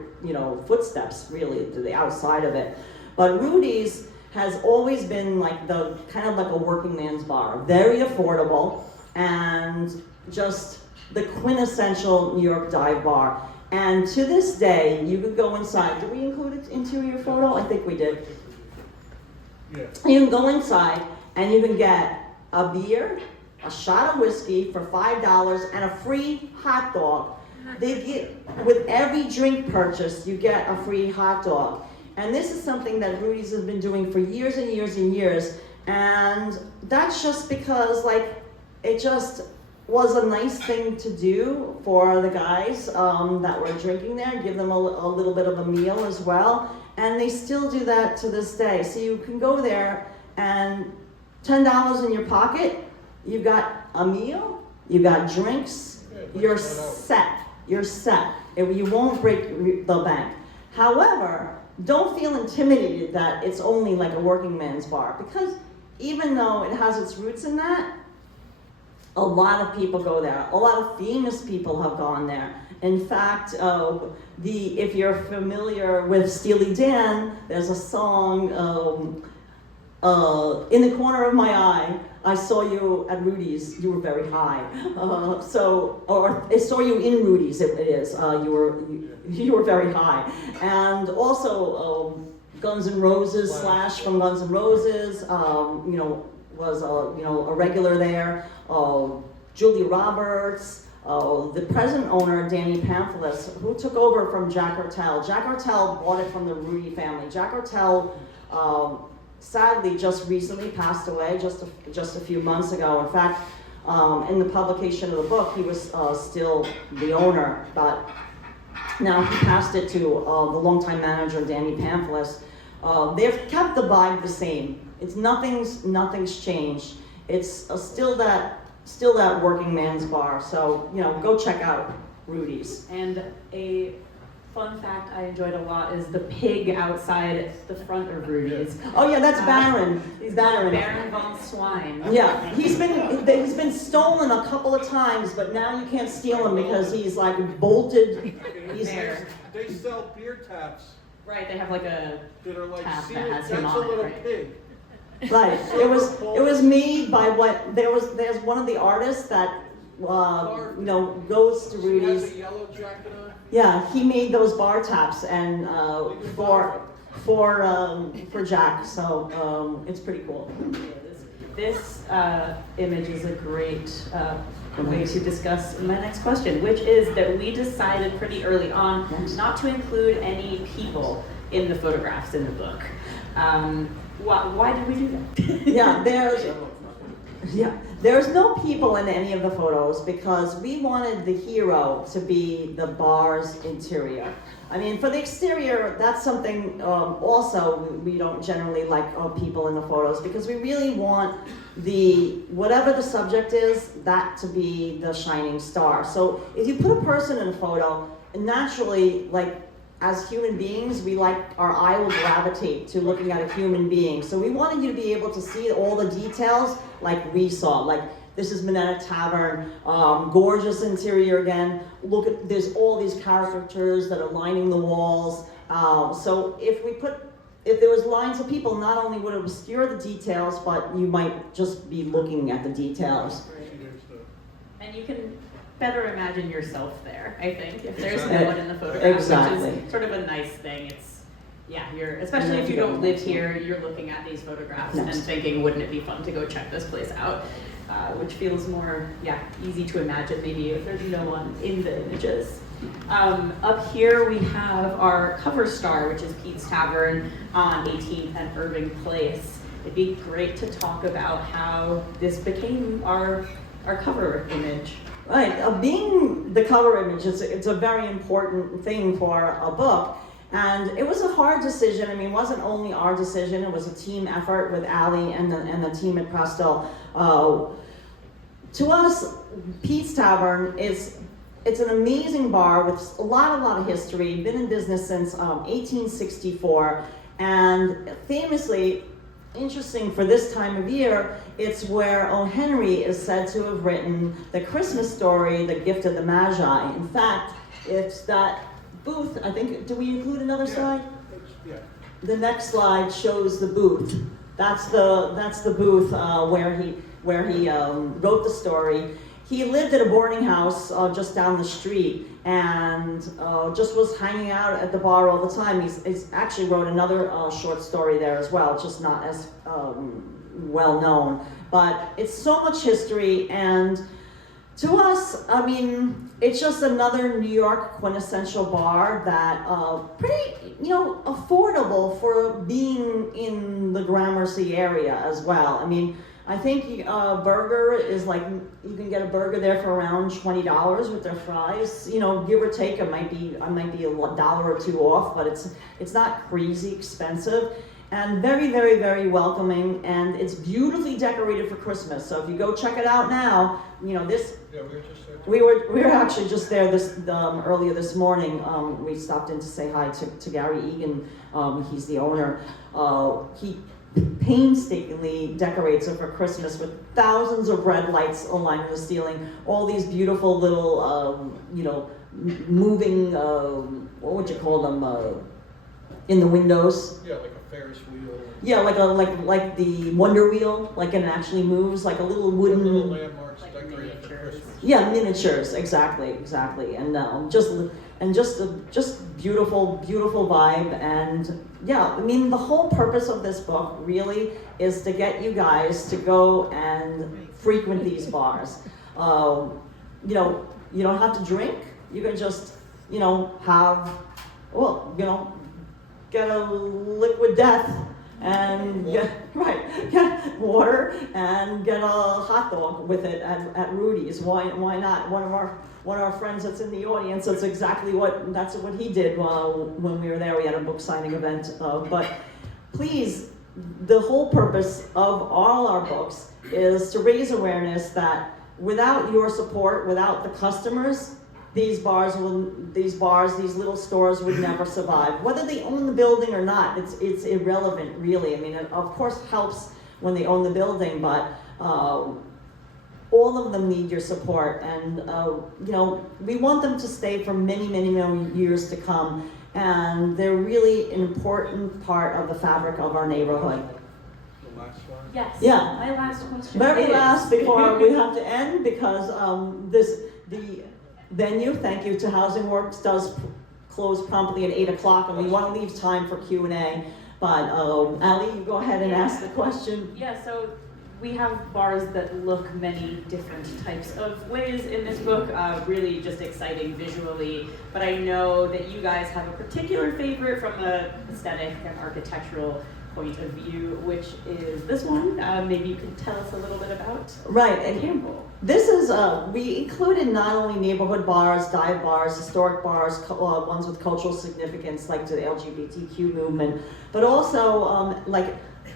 footsteps really to the outside of it. But Rudy's has always been the kind of a working man's bar, very affordable and just the quintessential New York dive bar. And to this day, you could go inside. Did we include it into your photo? I think we did. Yeah. You can go inside and you can get a beer, a shot of whiskey for $5 and a free hot dog. With every drink purchase, you get a free hot dog. And this is something that Rudy's has been doing for years and years and years. And that's just because it just was a nice thing to do for the guys that were drinking there, give them a little bit of a meal as well. And they still do that to this day. So you can go there and $10 in your pocket, you've got a meal, you've got drinks, you're set. You're set. You won't break the bank. However, don't feel intimidated that it's only a working man's bar, because even though it has its roots in that, a lot of people go there. A lot of famous people have gone there. In fact, if you're familiar with Steely Dan, there's a song, In the Corner of My Eye, I saw you at Rudy's, you were very high. Or I saw you in Rudy's, it is, you were very high. And also, Guns N' Roses, Slash from Guns N' Roses, was a regular there. Julia Roberts, the present owner, Danny Pamphilus, who took over from Jack Ortel. Jack Ortel bought it from the Rudy family. Jack Ortel, sadly, just recently passed away, just a few months ago. In fact, in the publication of the book, he was still the owner, but now he passed it to the longtime manager, Danny Pamphilus. They've kept the vibe the same. Nothing's changed. it's still that working man's bar. So, go check out Rudy's. And a fun fact I enjoyed a lot is the pig outside the front of Rudy's. Oh yeah, that's Baron. He's Baron. Baron von Swine. Yeah, he's been stolen a couple of times, but now you can't steal him because he's like bolted. He's There. They sell beer taps Right, they have like a that are like tap that sealed. has That's him a on it, little right? pig. right. It was made by there's one of the artists that goes to She has Rudy's. a yellow jacket on. Yeah, he made those bar taps and for Jack. So it's pretty cool. This image is a great way to discuss my next question, which is that we decided pretty early on not to include any people in the photographs in the book. Why did we do that? There's no people in any of the photos because we wanted the hero to be the bar's interior. I mean, for the exterior, that's something also we don't generally like people in the photos because we really want whatever the subject is, that to be the shining star. So if you put a person in a photo, naturally, like as human beings, our eye will gravitate to looking at a human being. So we wanted you to be able to see all the details like we saw. Like this is Minetta Tavern, gorgeous interior again. There's all these caricatures that are lining the walls. So if there was lines of people, not only would it obscure the details, but you might just be looking at the details. And you can better imagine yourself there, I think, if there's no Exactly. one in the photograph, Exactly. which is sort of a nice thing. Especially if you don't live here, you're looking at these photographs and thinking, wouldn't it be fun to go check this place out? Which feels more, easy to imagine maybe if there's no one in the images. Up here we have our cover star, which is Pete's Tavern on 18th and Irving Place. It'd be great to talk about how this became our cover image. Right, being the cover image, it's a very important thing for a book. And it was a hard decision. I mean, it wasn't only our decision, it was a team effort with Ali and the team at Prestel. To us, Pete's Tavern it's an amazing bar with a lot of history, been in business since 1864, and famously, interesting for this time of year, it's where O. Henry is said to have written the Christmas story, The Gift of the Magi. In fact, it's that booth, I think, do we include another slide? Yeah. The next slide shows the booth. That's the booth where he wrote the story. He lived at a boarding house just down the street and just was hanging out at the bar all the time. He's actually wrote another short story there as well, just not as well known. But it's so much history, and to us, I mean, it's just another New York quintessential bar that pretty, affordable for being in the Gramercy area as well. I mean, I think burger is like, you can get a burger there for around $20 with their fries. Give or take, I might be $1 or $2 off, but it's not crazy expensive. And very, very, very welcoming, and it's beautifully decorated for Christmas. So if you go check it out now, this. Yeah, we were just there. We were actually just there earlier this morning. We stopped in to say hi to Gary Egan. He's the owner. He painstakingly decorates it for Christmas with thousands of red lights lining the ceiling. All these beautiful little, moving. What would you call them? In the windows. Yeah, like a Ferris wheel. Yeah, like the Wonder Wheel, like it actually moves, like a little wooden. Little landmarks decorated for Christmas. Yeah, miniatures, exactly, and just beautiful vibe, and yeah, I mean the whole purpose of this book really is to get you guys to go and frequent these bars. You don't have to drink. You can just get a liquid death and get water and get a hot dog with it at Rudy's. Why not? One of our friends that's in the audience, that's what he did when we were there. We had a book signing event. But please, the whole purpose of all our books is to raise awareness that without your support, without the customers, these little stores would never survive. Whether they own the building or not, it's irrelevant, really. I mean, it of course helps when they own the building, but all of them need your support, and you know, we want them to stay for many, many, many years to come, and they're really an important part of the fabric of our neighborhood. The last one. Yes. Yeah. My last question. Very is- last before we have to end, because the venue, thank you to Housing Works, does close promptly at 8 o'clock, and we want to leave time for Q&A. But Ali, you go ahead and ask the question. Yeah, so we have bars that look many different types of ways in this book, really just exciting visually, but I know that you guys have a particular favorite from an aesthetic and architectural point of view, which is this one. Maybe you could tell us a little bit about Right, and Campbell. this is, we included not only neighborhood bars, dive bars, historic bars, ones with cultural significance like to the LGBTQ movement, but also like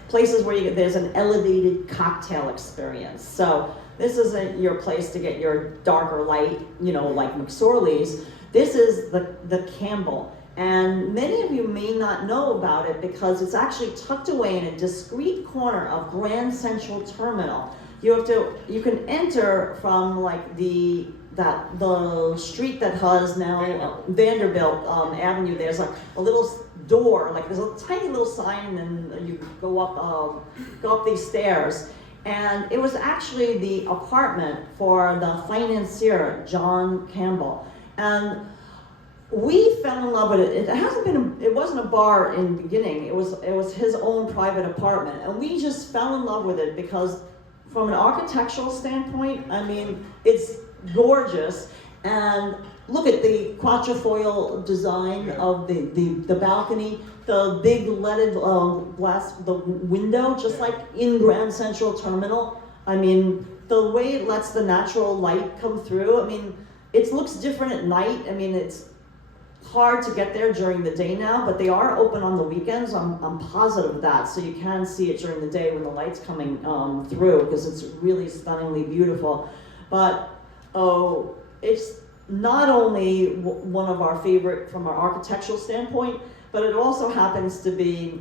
places where there's an elevated cocktail experience. So this isn't your place to get your darker light, you know, like McSorley's. This is the Campbell. And many of you may not know about it because it's actually tucked away in a discreet corner of Grand Central Terminal. You can enter from like the street that has now Vanderbilt Avenue. There's like a little door, like there's a tiny little sign, and then you go up these stairs. And it was actually the apartment for the financier, John Campbell. And we fell in love with it. It wasn't a bar in the beginning. It was his own private apartment, and we just fell in love with it because, from an architectural standpoint, I mean, it's gorgeous. And look at the quatrefoil design of the balcony, the big leaded glass, the window, just like in Grand Central Terminal. I mean, the way it lets the natural light come through. I mean, it looks different at night. I mean, it's hard to get there during the day now, but they are open on the weekends. I'm positive of that, so you can see it during the day when the light's coming through, because it's really stunningly beautiful. But it's not only one of our favorite from our architectural standpoint, but it also happens to be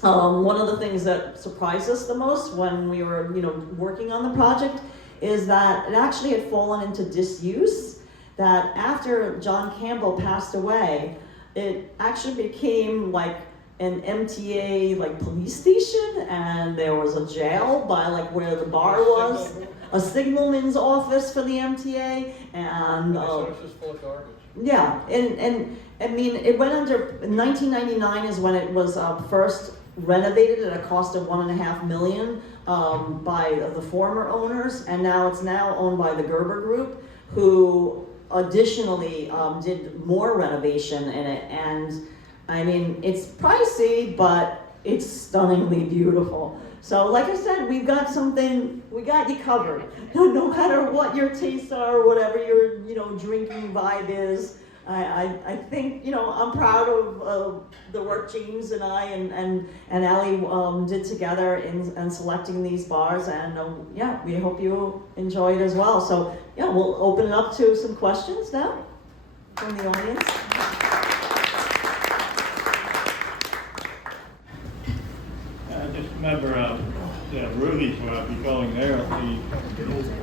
one of the things that surprised us the most when we were, working on the project, is that it actually had fallen into disuse. That after John Campbell passed away, it actually became like an MTA police station, and there was a jail by where the bar was, a signalman's office for the MTA, and So it's just full of garbage. yeah, and I mean, it went under, 1999 is when it was first renovated at a cost of $1.5 million by the former owners, and now it's owned by the Gerber Group, who additionally did more renovation in it. And I mean, it's pricey, but it's stunningly beautiful. So like I said, we got you covered. No matter what your tastes are, or whatever your drinking vibe is, I think I'm proud of the work James and I and Ali did together in selecting these bars, and yeah, we hope you enjoy it as well. So yeah, we'll open it up to some questions now from the audience. I just remember Rudy's, when I'd be going there,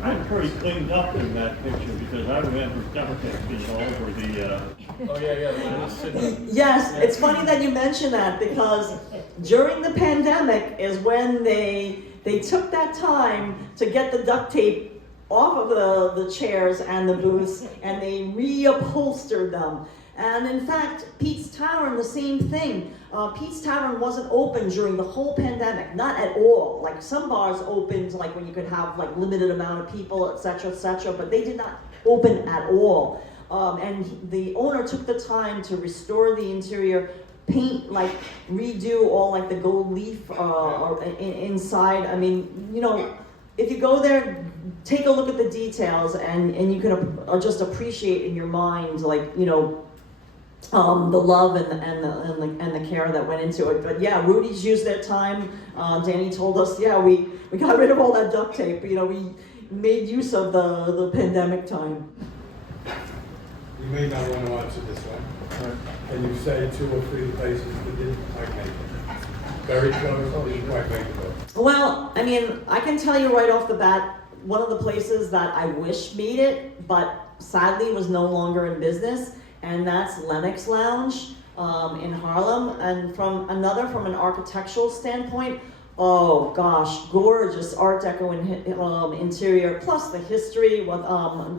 I'm pretty cleaned up in that picture, because I remember duct being all over the. Oh yeah, the one that's sitting. Yes, it's funny that you mention that, because during the pandemic is when they took that time to get the duct tape off of the chairs and the booths, and they reupholstered them. And in fact, Pete's Tavern, the same thing. Pete's Tavern wasn't open during the whole pandemic, not at all. Like some bars opened, like when you could have limited amount of people, etc., but they did not open at all. And the owner took the time to restore the interior, paint, redo all the gold leaf inside. I mean, if you go there, take a look at the details, and you can just appreciate in your mind, the love and the care care that went into it. But yeah, Rudy's used their time. Danny told us, yeah, we got rid of all that duct tape. You know, we made use of the pandemic time. You may not want to answer this one. Can you say 2 or 3 places that didn't quite make it? Very close, or didn't quite make the book? Well, I mean, I can tell you right off the bat, one of the places that I wish made it, but sadly was no longer in business, and that's Lennox Lounge in Harlem. And from an architectural standpoint, oh gosh, gorgeous Art Deco interior, plus the history with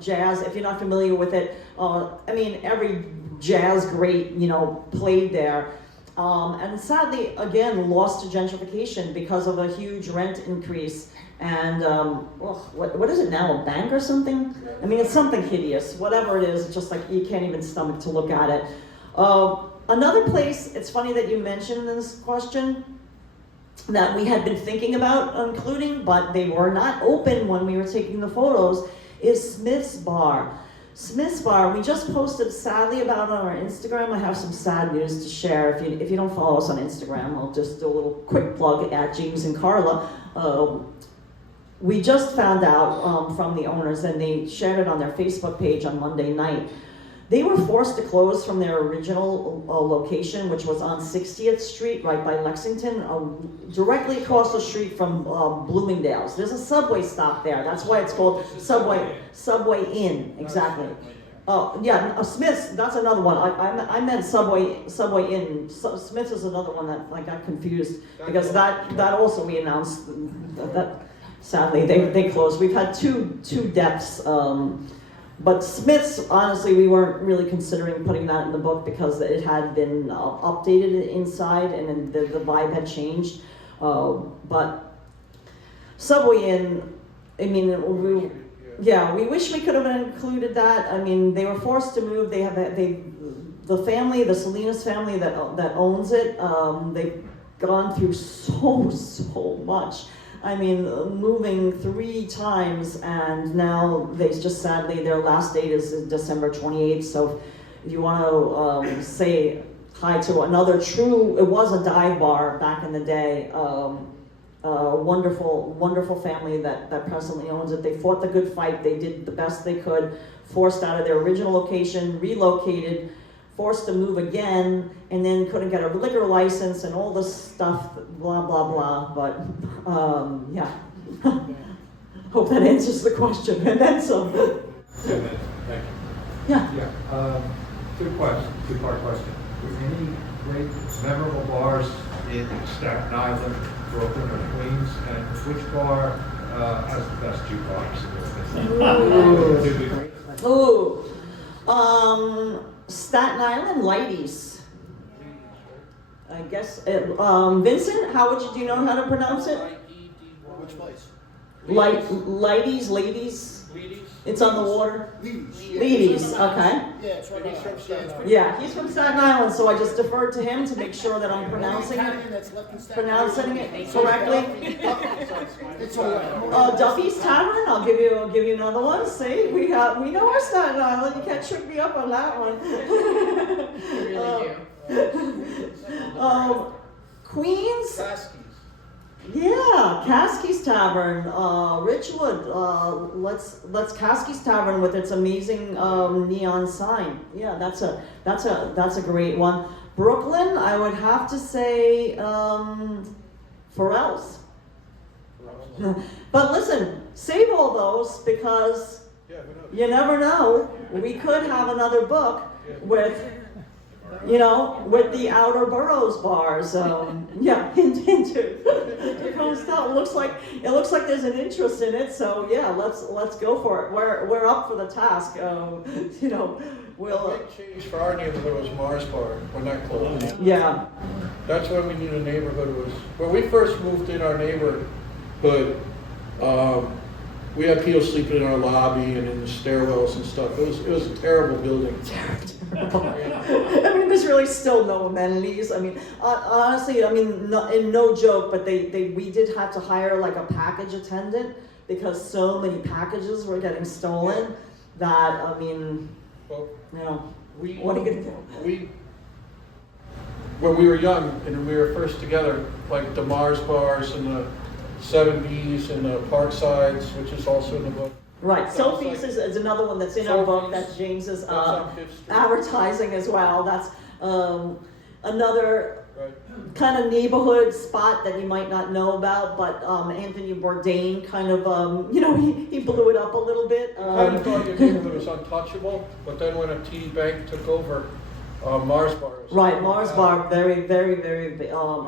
jazz. If you're not familiar with it, I mean, every jazz great, you know, played there. And sadly, again, lost to gentrification because of a huge rent increase. And what is it now, a bank or something? I mean, it's something hideous. Whatever it is, it's just like you can't even stomach to look at it. Another place, it's funny that you mentioned this question, that we had been thinking about including, but they were not open when we were taking the photos, is Smith's Bar. Smith's Bar, we just posted sadly about it on our Instagram. I have some sad news to share. If you don't follow us on Instagram, I'll just do a little quick plug at James and Karla. We just found out from the owners, and they shared it on their Facebook page on Monday night. They were forced to close from their original location, which was on 60th Street, right by Lexington, directly across the street from Bloomingdale's. There's a subway stop there. That's why it's called Subway Inn, exactly. Oh, yeah, Smith's, that's another one. I meant Subway Inn. Smith's is another one that I got confused, because that also we announced that sadly they closed. We've had two deaths. But Smith's, honestly, we weren't really considering putting that in the book because it had been updated inside and the vibe had changed. But Subway Inn, I mean, we wish we could have included that. I mean, they were forced to move. The family, the Salinas family that owns it, they've gone through so much. I mean, moving 3 times, and now they just sadly, their last date is December 28th. So if you want to say hi to another true, it was a dive bar back in the day, wonderful family that presently owns it. They fought the good fight. They did the best they could, forced out of their original location, relocated, forced to move again, and then couldn't get a liquor license and all this stuff, blah, blah, blah. But, yeah. Hope that answers the question, and then some. 2 minutes, thank you. Yeah. Yeah, two-part question. Were any great memorable bars in Staten Island, Brooklyn, or Queens? And which bar has the best jukebox? Ooh. Staten Island, Ladies. I guess, Vincent, do you know how to pronounce it? Which place? Ladies. It's on the water. Ladies, okay. Yeah, it's right. He's from Staten Island. Yeah, he's from Staten Island, so I just deferred to him to make sure that I'm pronouncing it correctly. It's all right. Duffy's Tavern, I'll give you another one. See, we know our Staten Island. You can't trick me up on that one. You really do. Queens. Yeah, Caskey's Tavern, Richwood. Let's Caskey's Tavern with its amazing neon sign. Yeah, that's a great one. Brooklyn, I would have to say Pharrell's. But listen, save all those because you never know. We could have another book with the outer boroughs bars. Yeah, into it looks like there's an interest in it. So yeah, let's go for it. We're up for the task. We'll. A big change for our neighborhood was Mars Bar when that closed. Yeah. That's when we knew the neighborhood was. When we first moved in our neighborhood, we had people sleeping in our lobby and in the stairwells and stuff. It was a terrible building. I mean, there's really still no amenities. I mean, honestly, no joke, but we did have to hire like a package attendant because so many packages were getting stolen that, Well, what are you gonna do? when we were young and we were first together, like the Mars bars and the 7Bs and the Parksides, which is also in the book. Right, Sounds Sophie's like- is another one that's in our book Sophie's. that James is That's on Fifth Street. advertising as well. That's another Right. kind of neighborhood spot that you might not know about, but Anthony Bourdain kind of, he blew it up a little bit. I kind of thought your neighborhood was untouchable, but then when a TD Bank took over, Mars Bar was. Right, Mars Bar, very, very, very,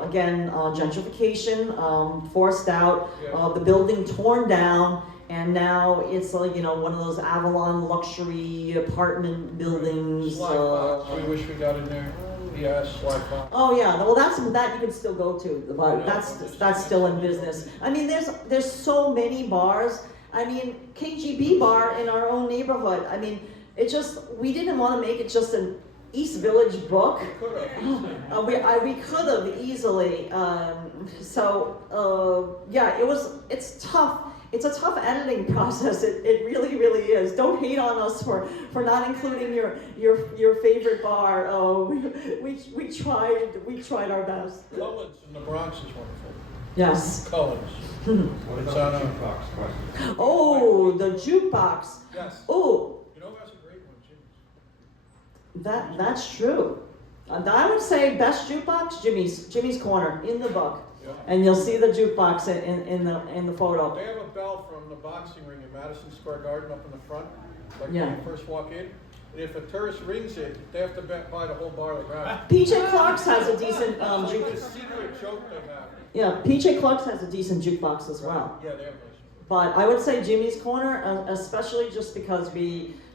again, gentrification, forced out, Yeah. the building torn down, and now it's like, one of those Avalon luxury apartment buildings. Sly Fox, we wish we got in there. Yeah, Sly Fox. Oh yeah, well that you can still go to. The bar. Yeah. That's still in business. I mean, there's so many bars. I mean, KGB bar in our own neighborhood. I mean, we didn't want to make it just an East Village book. We could have easily. It's tough. It's a tough editing process. It really, really is. Don't hate on us for not including your favorite bar. Oh, we tried our best. Cullen's in the Bronx is wonderful. Yes. Cullen's. What It's about on the a- jukebox question? Oh, the jukebox. Yes. Oh, You know who has a great one, Jimmy? that's true. I would say best jukebox, Jimmy's Corner in the book, Yeah. and you'll see the jukebox in the photo. They have a bell from the boxing ring in Madison Square Garden up in the front, like Yeah. when you first walk in. And if a tourist rings it, they have to buy the whole bar of the ground. PJ Clark's has a decent It's like juke. this secret joke they have. Yeah, PJ Clark's has a decent jukebox as well. Yeah, they have those. But I would say Jimmy's Corner, especially just because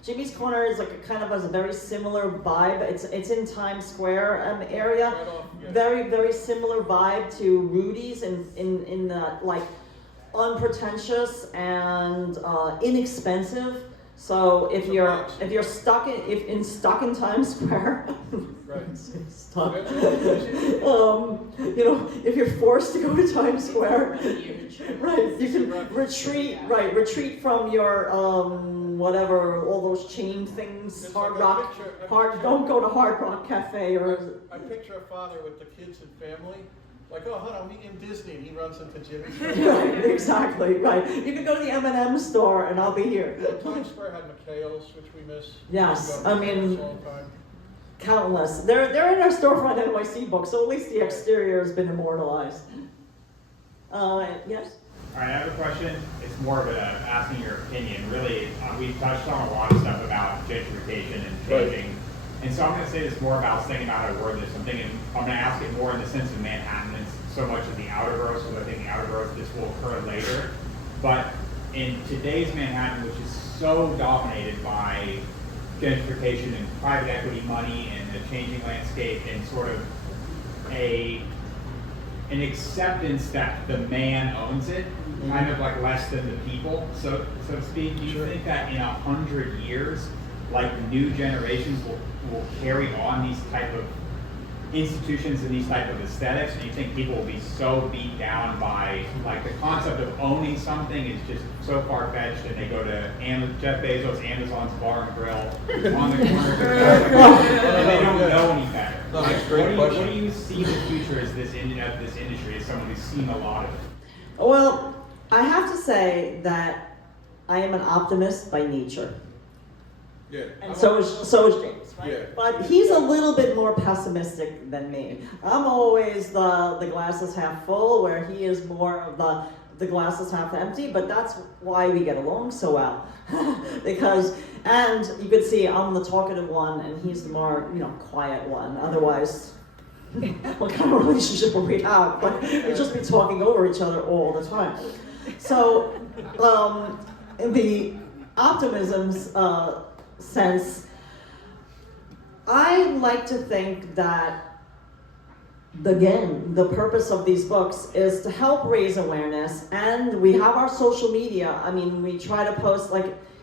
Jimmy's Corner is like has a very similar vibe. It's in Times Square area. Right off, yeah. Very, very similar vibe to Rudy's in that like unpretentious and inexpensive. So if It's a you're box. stuck in Times Square, Right. stuck. That's all easy. If you're forced to go to Times Square, Huge. right, you can retreat from your whatever, all those chain things, It's Hard like I Rock, picture- don't go to Hard Rock Cafe or. I picture a father with the kids and family, like, oh, honey, I'm meeting Disney, and he runs into Jimmy's. Right, exactly, right. You can go to the M&M store and I'll be here. Times Square had McHale's, which we miss. Yes, We go to I mean- McHale's all the time. Countless. They're in our storefront NYC book, so at least the exterior has been immortalized. Yes? All right, I have a question. It's more of asking your opinion. Really, we've touched on a lot of stuff about gentrification and changing. And so I'm going to say this more about, thinking about how to word this. I'm going to ask it more in the sense of Manhattan and so much of the outer boroughs, because I think the outer boroughs, this will occur later. But in today's Manhattan, which is so dominated by gentrification and private equity money and the changing landscape and sort of an acceptance that the man owns it, kind of like less than the people, so to speak. Do you think that in 100 years, like new generations will carry on these type of institutions and these type of aesthetics? And you think people will be so beat down by, like, the concept of owning something is just so far-fetched, and they go to Jeff Bezos, Amazon's bar and grill on the corner, and they don't know any better. No, that's a Like, great what question. do you see the future as this industry, as someone who's seen a lot of it? Well, I have to say that I am an optimist by nature. Yeah. And so is James, right? Yeah. But he's a little bit more pessimistic than me. I'm always the glass is half full, where he is more of the glass is half empty, but that's why we get along so well. And you could see I'm the talkative one and he's the more, quiet one. Otherwise, what kind of relationship would we have? But we'd just be talking over each other all the time. So, in the optimism's sense, I like to think that, again, the purpose of these books is to help raise awareness, and we have our social media. I mean, we try to post,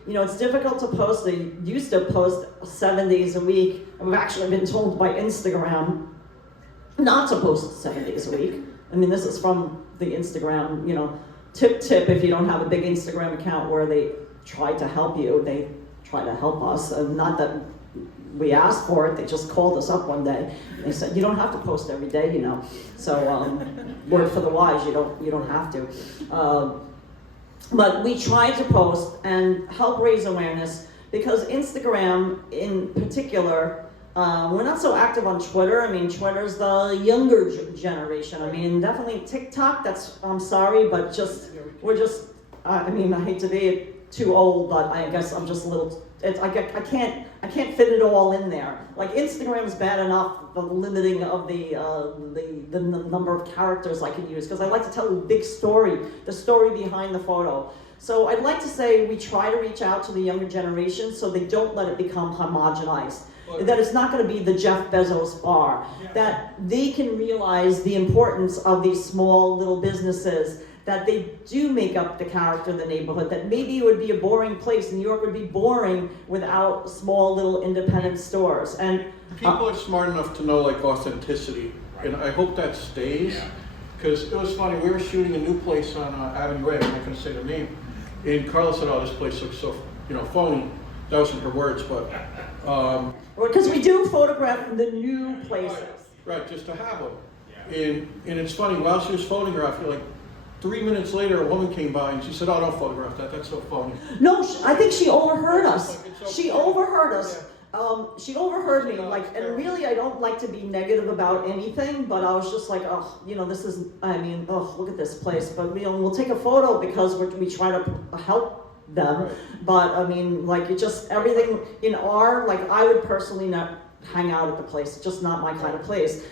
it's difficult to post. They used to post 7 days a week, and we've actually been told by Instagram not to post 7 days a week. I mean, this is from the Instagram, tip if you don't have a big Instagram account where they try to help you, they try to help us. Not that we asked for it. They just called us up one day. They said, you don't have to post every day, you know. So word for the wise, you don't have to. But we try to post and help raise awareness because Instagram in particular, we're not so active on Twitter. I mean, Twitter's the younger generation. I mean, definitely TikTok, I'm sorry, but I mean, I hate to be too old, but I guess I'm just a little, I can't fit it all in there. Like Instagram's bad enough, the limiting of the number of characters I can use, because I like to tell a big story, the story behind the photo. So I'd like to say we try to reach out to the younger generation so they don't let it become homogenized. That it's not going to be the Jeff Bezos bar, that they can realize the importance of these small little businesses, that they do make up the character of the neighborhood, that maybe it would be a boring place. New York would be boring without small little independent stores. And people are smart enough to know like authenticity, and I hope that stays. Because it was funny, we were shooting a new place on Avenue A, I'm not going to say the name, and Karla said, "Oh, this place looks so, phony." That wasn't her words, but because we do photograph the new places. Right, just to have them. And it's funny, while she was photographing, like 3 minutes later, a woman came by and she said, "Oh, don't photograph that. That's so phony." No, I think she overheard us. She overheard us. She overheard me, and really I don't like to be negative about anything, but I was just like, oh, look at this place. But we'll take a photo because we try to help them. Right. But I mean, it just everything in I would personally not hang out at the place. It's just not my kind of place.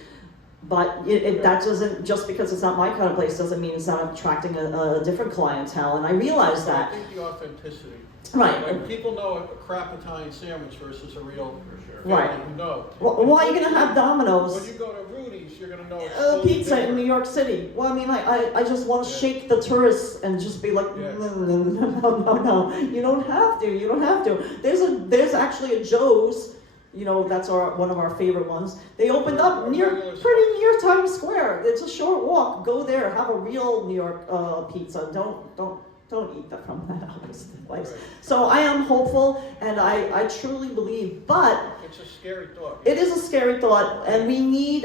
But that doesn't, just because it's not my kind of place doesn't mean it's not attracting a different clientele, and I realize that. I think the authenticity. Right. Like people know a crap Italian sandwich versus a real Right. family, no. Why are you going to have Domino's? When you go to Rudy's, you're going to know it's totally Pizza different. in New York City. Well, I mean, I just want to shake the tourists and just be like, Yeah. no, you don't have to. You don't have to. There's actually a Joe's. That's one of our favorite ones. They opened up pretty near Times Square. It's a short walk. Go there, have a real New York pizza. Don't eat that from that other place. Right. So I am hopeful, and I truly believe, but It's a scary thought. it is a scary thought, and we need,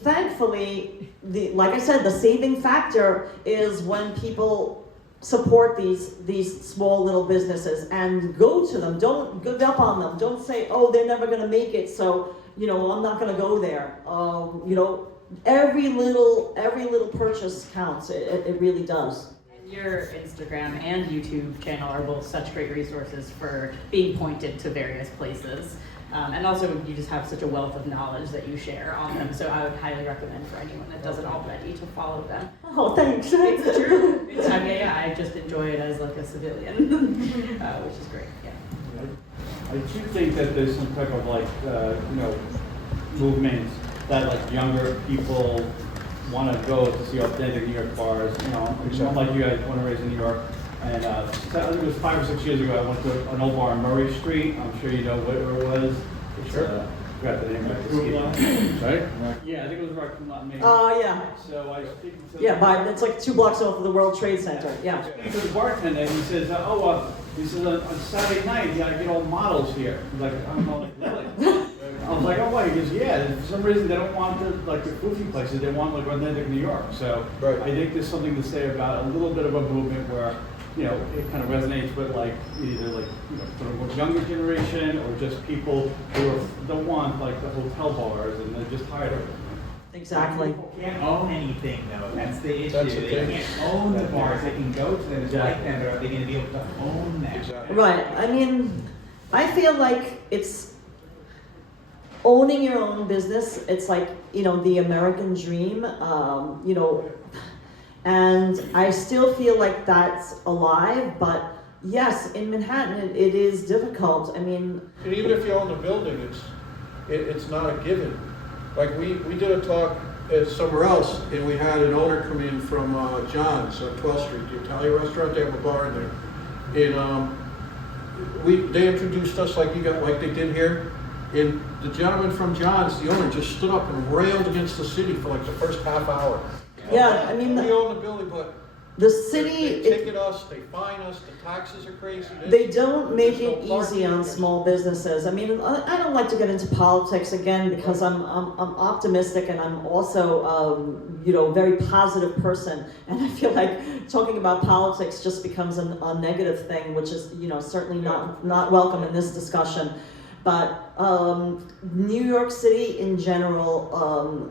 thankfully, like I said, the saving factor is when people support these small little businesses and go to them. Don't give up on them. Don't say, oh, they're never going to make it, so I'm not going to go there. Every little purchase counts. It really does. Your Instagram and YouTube channel are both such great resources for being pointed to various places. And also, you just have such a wealth of knowledge that you share on them. So I would highly recommend for anyone that doesn't already to follow them. Oh, thanks. It's true. I just enjoy it as like a civilian, which is great. Yeah. I do think that there's some type of movement that younger people want to go to see authentic New York bars. I'm like you guys, born and raised in New York. And I think it was 5 or 6 years ago, I went to an old bar on Murray Street. I'm sure you know where it was. Sure. Forgot the name. Right? Yeah, I think it was Raccoon maybe. Yeah. So I speak to Yeah, it's like 2 blocks off of the World Trade Center. Yeah. to the bartender, and he says, on Saturday night, you gotta get all models here. He's like, I don't know, really? I was like, oh, why? He goes, yeah, for some reason they don't want the goofy places, they want authentic New York. So Right. I think there's something to say about a little bit of a movement where, it kind of resonates with either sort of younger generation or just people who don't want the hotel bars and they're just tired of it. Exactly. People can't own anything though, that's the issue. That's the They thing. can't own the bars, they can go to them and like them, but are they gonna be able to own them? Exactly. Right. I feel like it's owning your own business. It's like, the American dream, and I still feel like that's alive, but yes, in Manhattan, it is difficult. And even if you own the building, it's not a given. Like we did a talk somewhere else, and we had an owner come in from John's on 12th Street, the Italian restaurant. They have a bar in there, and they introduced us like they did here. And the gentleman from John's, the owner, just stood up and railed against the city for the first half hour. Yeah, we own the building, but The city, They ticket us, they fine us, the taxes are crazy. they don't make There's it no easy parking, on there's- small businesses. I mean, I don't like to get into politics again because I'm optimistic and I'm also, very positive person. And I feel like talking about politics just becomes a negative thing, which is, certainly not welcome in this discussion. But New York City in general,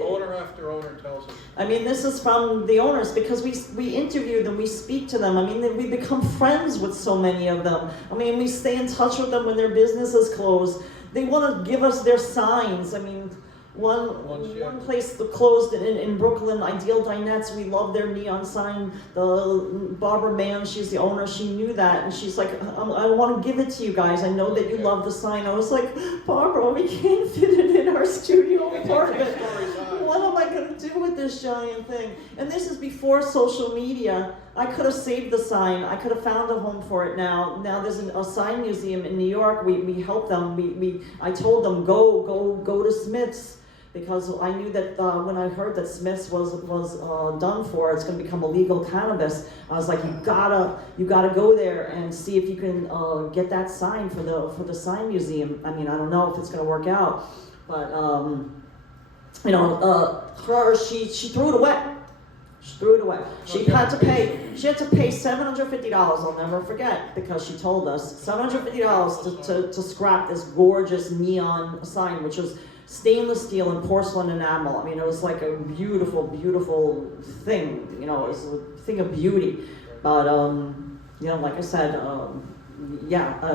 Owner after owner tells us. I mean, this is from the owners because we interview them, we speak to them. I mean, we become friends with so many of them. I mean, we stay in touch with them when their businesses close. They want to give us their signs. I mean, one place that closed in Brooklyn, Ideal Dinettes, we love their neon sign. The Barbara Mann, she's the owner, she knew that, and she's like, I want to give it to you guys. I know that you love the sign. I was like, Barbara, we can't fit it in our studio apartment. What am I going to do with this giant thing? And this is before social media. I could have saved the sign. I could have found a home for it now. Now there's a sign museum in New York. We help them. I told them, go to Smith's. Because I knew that when I heard that Smith's was done for, it's going to become illegal cannabis. I was like, you gotta go there and see if you can get that sign for the sign museum. I mean, I don't know if it's going to work out, but she threw it away. She threw it away. She had to pay $750. I'll never forget because she told us $750 to scrap this gorgeous neon sign, which was stainless steel and porcelain enamel. I mean, it was like a beautiful, beautiful thing. It was a thing of beauty. But like I said, I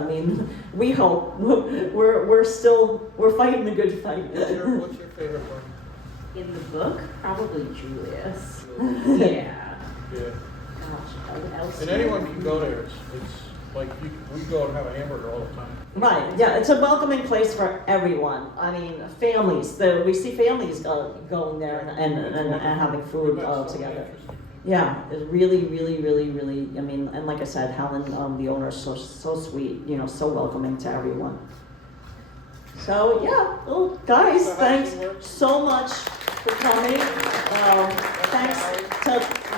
mean, we hope we're fighting the good fight. What's your favorite one? In the book, probably Julius. Yeah. Yeah. Gosh, what else? And anyone can go there. It's like we go and have a hamburger all the time. Right, yeah, it's a welcoming place for everyone. I mean, families, we see families going there and having food together. Yeah, it's really, really, really, really, I mean, and like I said, Helen, the owner, is so sweet, so welcoming to everyone. So, yeah, well, guys, thanks so much for coming. Thanks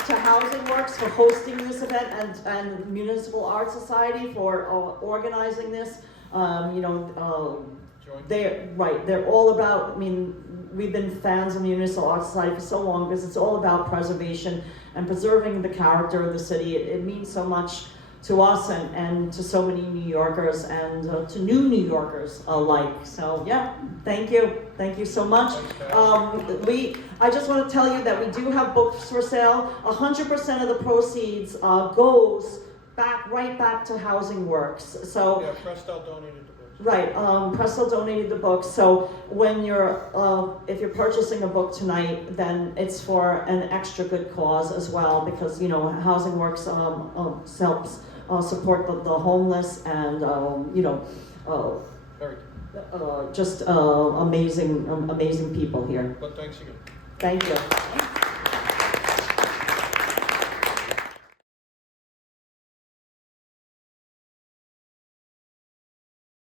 to Housing Works for hosting this event and Municipal Art Society for organizing this. They're all about, I mean, we've been fans of Municipal Art Society for so long because it's all about preservation and preserving the character of the city. It means so much to us and to so many New Yorkers and to new New Yorkers alike. So yeah, thank you so much. I just want to tell you that we do have books for sale. 100% of the proceeds goes right back to Housing Works. So yeah, Prestel donated the books. Right, Prestel donated the books. So when if you're purchasing a book tonight, then it's for an extra good cause as well, because Housing Works helps support the homeless and just amazing people here. But thanks again. Thank you.